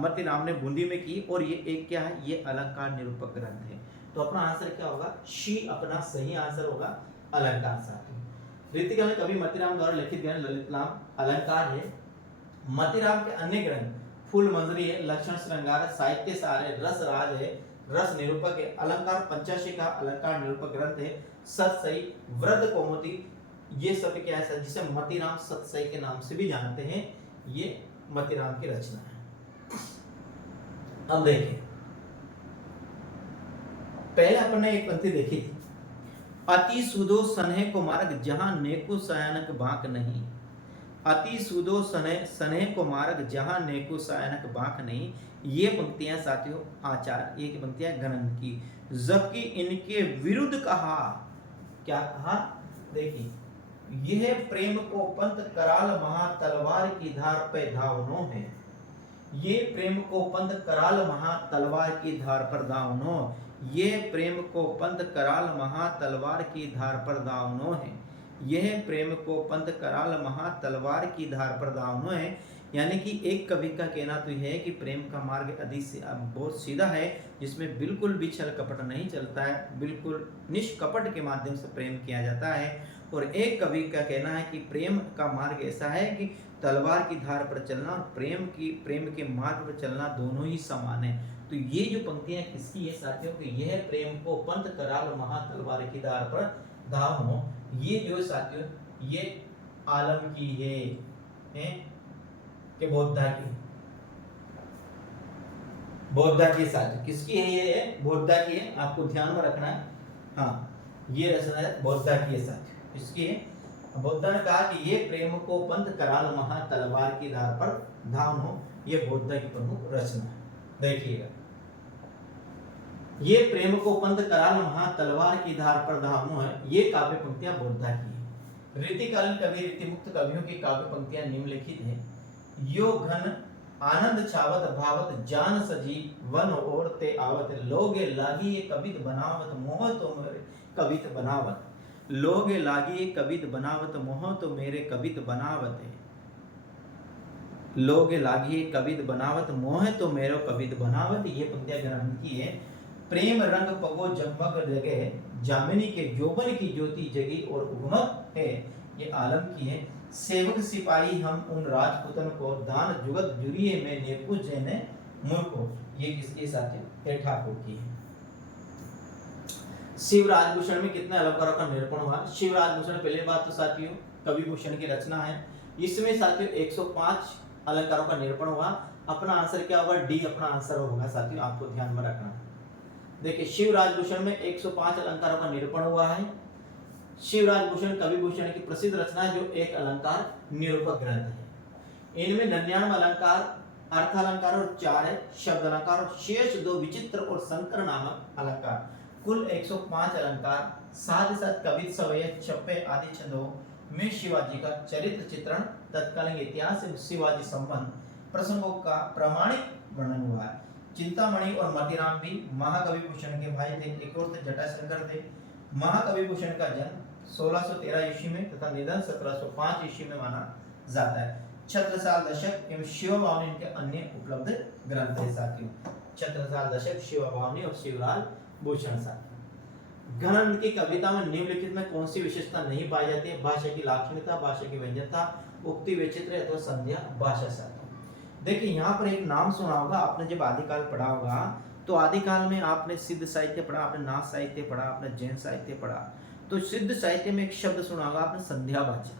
मतीराम ने बूंदी में की और ये एक क्या है ये अलंकार निरूपक ग्रंथ है। तो अपना आंसर क्या होगा? शी अपना सही आंसर होगा अलंकार साथियों। रीतिकालीन कवि मतीराम द्वारा लिखित ग्रंथ ललित लाम अलंकार है। मतीराम के अन्य ग्रंथ फूल मंजरी है, लक्षण श्रृंगार है, साहित्य सार है, रस राज है, रस निरूपक है, अलंकार पंचाशी का अलंकार निरूपक ग्रंथ है, सतसई वृद्ध कौमुदी ये सब क्या है जिसे मतीराम सतसई के नाम से भी जानते हैं, ये मतीराम की रचना है। अब देखिए पहले अपन ने एक पंक्ति देखी थी अति सुदो सन्हे को मार्ग जहां नेको सयानक बांक नहीं अति सुदो स्नेह स्नेह को मार्ग जहां नेको सायनक बांक नहीं। ये पंक्तियां साथियों आचार्य, ये की पंक्तियां गणन की, जबकि इनके विरुद्ध कहा, क्या कहा, देखिए यह प्रेम को पंत कराल महा तलवार की धार पे धावनो है। ये प्रेम को पंत कराल महा तलवार की धार पर दावनो, ये प्रेम को पंत कराल महा तलवार की धार पर दावनो है। यह प्रेम को पंत कराल महा तलवार की धार पर दावनो है। यानी कि एक कवि का कहना तो यह है कि प्रेम का मार्ग अधिक से बहुत सीधा है, जिसमें बिल्कुल भी छल कपट नहीं चलता है, बिल्कुल निष्कपट के माध्यम से प्रेम किया जाता है। और एक कवि का कहना है कि प्रेम का मार्ग ऐसा है कि तलवार की धार पर चलना और प्रेम के मार्ग पर चलना दोनों ही समान है। तो ये जो पंक्तियां किसकी है साथियों कि यह प्रेम को पंत कराल महा तलवार की धार पर धावनो, ये जो साथियों ये आलम की है कि बौद्धा की साथियों किसकी है, ये बौद्धा की है, आपको ध्यान में रखना है। हाँ ये रचना है बौद्धा की है साथियों, इसकी है। बौद्ध ने कहा कि ये प्रेम को पंत कराल महा तलवार की धार पर धावनो, ये बौद्ध की प्रमुख रचना है। देखिएगा ये प्रेम को पंत कराल महा तलवार की धार पर धावनो है, ये काव्य पंक्तियां बौद्ध की है। रीतिकालीन कवि रीतिमुक्त कवियों की काव्य पंक्तियां निम्नलिखित हैं। यो घन आनंद छावत भावत जान सजी वन और ते आवत, लोगे लागी ये कवित बनावत मोह तो मेरे कवित बनावत, लोगे लागी कवित बनावत मोह तो मेरे कवित बनावत है, लोगे लागी कवित बनावत मोह तो मेरो कवित बनावत। ये पंक्तियां ग्रहण की है। प्रेम रंग पगो जगमग जगे, जामिनी के यौवन की ज्योति जगी और उगमत है, ये आलम की है। सेवक सिपाही हम उन राजपुतन को, दान जुगत जुरिये में नेपु जैने मूर्खो, ये किसके साथ है, ठाकुर की है। शिवराज भूषण में कितने अलंकारों का निरूपण हुआ। शिवराज भूषण पहली बात तो साथियों कवि भूषण की रचना है, इसमें साथियों 105 अलंकारों का निरूपण हुआ। अपना आंसर क्या होगा, डी अपना आंसर होगा साथियों, आपको ध्यान में रखना है। देखिए शिवराज भूषण में 105 अलंकारों का निरूपण हुआ है। शिवराज भूषण कवि भूषण की प्रसिद्ध रचना है, जो एक अलंकार निरूपक ग्रंथ है। इनमें 99 अलंकार अर्थ अलंकार और 4 है शब्द अलंकार, और शेष 2 विचित्र और संकर नामक अलंकार, कुल 105 अलंकार। साथ ही साथ कवि सवय छप्पे आदि छंदों में शिवाजी का चरित्र चित्रण, तत्कालीन इतिहास से शिवाजी संबंध प्रसंगों का प्रामाणिक वर्णन हुआ है। चिंतामणि और मतिराम भी महाकवि भूषण के भाई थे, एक और थे जटाशंकर थे। महाकवि भूषण का जन्म 1613 ईस्वी में तथा निधन 1705 ईस्वी में माना जाता है। छत्रसाल दशक एवं शिव भावनी इनके अन्य उपलब्ध ग्रंथ है साथियों। छत्रसाल दशक, शिव भावनी और शिवराज भूषण साथियों। घनन की कविता में निम्नलिखित में कौन सी विशेषता नहीं पाई जाती है। भाषा की लाक्षणिकता, भाषा की व्यंजनता, उक्ति वैचित्र्य अथवा संध्या भाषा साथियों। देखिए यहाँ पर एक नाम सुना होगा आपने, जब आदिकाल पढ़ा होगा तो आदिकाल में आपने सिद्ध साहित्य पढ़ा, आपने नाथ साहित्य पढ़ा, आपने जैन साहित्य पढ़ा। तो सिद्ध साहित्य में एक शब्द सुना होगा आपने, संध्या भाषा।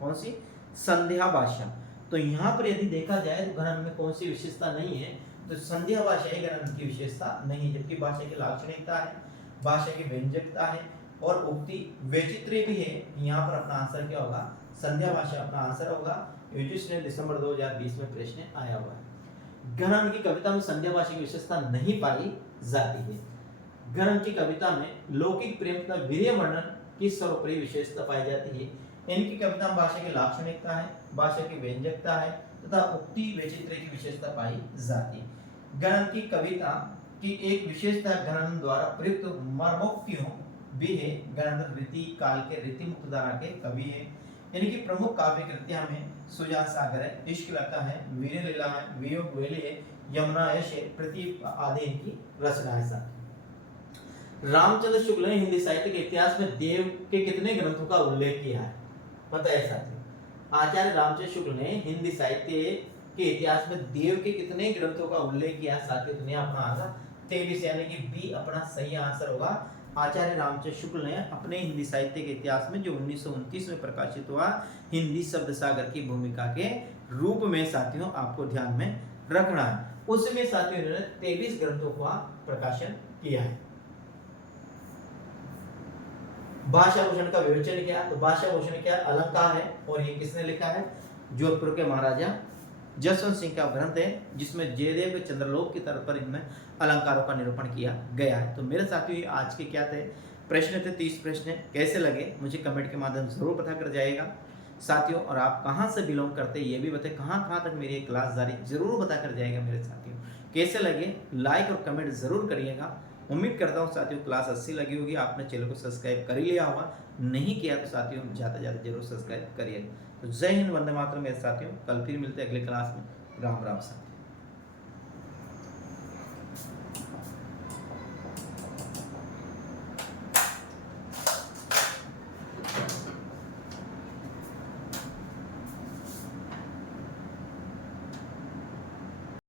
कौन सी, संध्या भाषा। तो यहाँ पर यदि देखा जाए तो घनन में कौन सी विशेषता नहीं है, तो संध्या भाषा ही घनन की विशेषता नहीं, जबकि भाषा की लाक्षणिकता है, भाषा की व्यंजकता है और उक्ति वैचित्र्य भी है। यहाँ पर अपना आंसर क्या होगा, संध्या भाषा अपना आंसर होगा। यूजीसी ने दिसंबर 2020 में प्रश्न आया हुआ है। घनन की कविता में संध्या भाषा की विशेषता नहीं पाई जाती है। घनन की कविता में लौकिक प्रेम तथा वीर्य वर्णन की सर्वोपरि विशेषता पाई जाती है। इनकी कविता में भाषा की लाक्षणिकता है, भाषा की व्यंजकता है तथा उक्ति वैचित्र्य की विशेषता पाई जाती है। घनन की कविता की एक विशेषता घनन द्वारा प्रयुक्त मर्मोक्तियों भी है। घनन रीति काल के रीति मुक्त धारा के कवि है। इनकी प्रमुख काव्य कृतियां में सुजान सागर है, इश्क लता है, वीर लीला है, वियोग वेली है, यमुना यश है, प्रतीप आदि इनकी रचना है साथ। रामचंद्र शुक्ल ने हिंदी साहित्य के इतिहास में देव के कितने ग्रंथों का उल्लेख किया है, पता है साथियों। आचार्य रामचंद्र शुक्ल ने हिंदी साहित्य के इतिहास में देव के कितने ग्रंथों का उल्लेख किया साथियों, दुनिया अपना आंसर 23, यानी कि बी अपना सही आंसर होगा। आचार्य रामचंद्र शुक्ल ने अपने हिंदी साहित्य के इतिहास में जो 1929 में प्रकाशित हुआ हिंदी शब्द सागर की भूमिका के रूप में साथियों आपको ध्यान में रखना है, उसमें साथियों ने 23 ग्रंथों का प्रकाशन किया है। भाषा भूषण का विवेचन किया, तो भाषा भूषण क्या अलंकार है और ये किसने लिखा है, जोधपुर के महाराजा जसवंत सिंह का ग्रंथ है, जिसमें जयदेव के चंद्रलोक की तरफ पर इनमें अलंकारों का निरूपण किया गया है। तो मेरे साथियों ये आज के क्या थे प्रश्न थे, 30 प्रश्न। कैसे लगे मुझे कमेंट के माध्यम से जरूर पता कर जाएगा साथियों। और आप कहाँ से बिलोंग करते हैं ये भी बताएं, कहाँ तक मेरी क्लास जारी जरूर पता कर जाएगा मेरे साथियों। कैसे लगे लाइक और कमेंट जरूर करिएगा। उम्मीद करता हूँ साथियों क्लास अच्छी लगी होगी, आपने चैनल को सब्सक्राइब कर ही लिया होगा, नहीं किया तो साथियों ज़्यादा जरूर सब्सक्राइब करिएगा। तो जय हिंद, वंदे मातरम मेरे साथियों। कल फिर मिलते हैं अगले क्लास में। राम राम साथियों।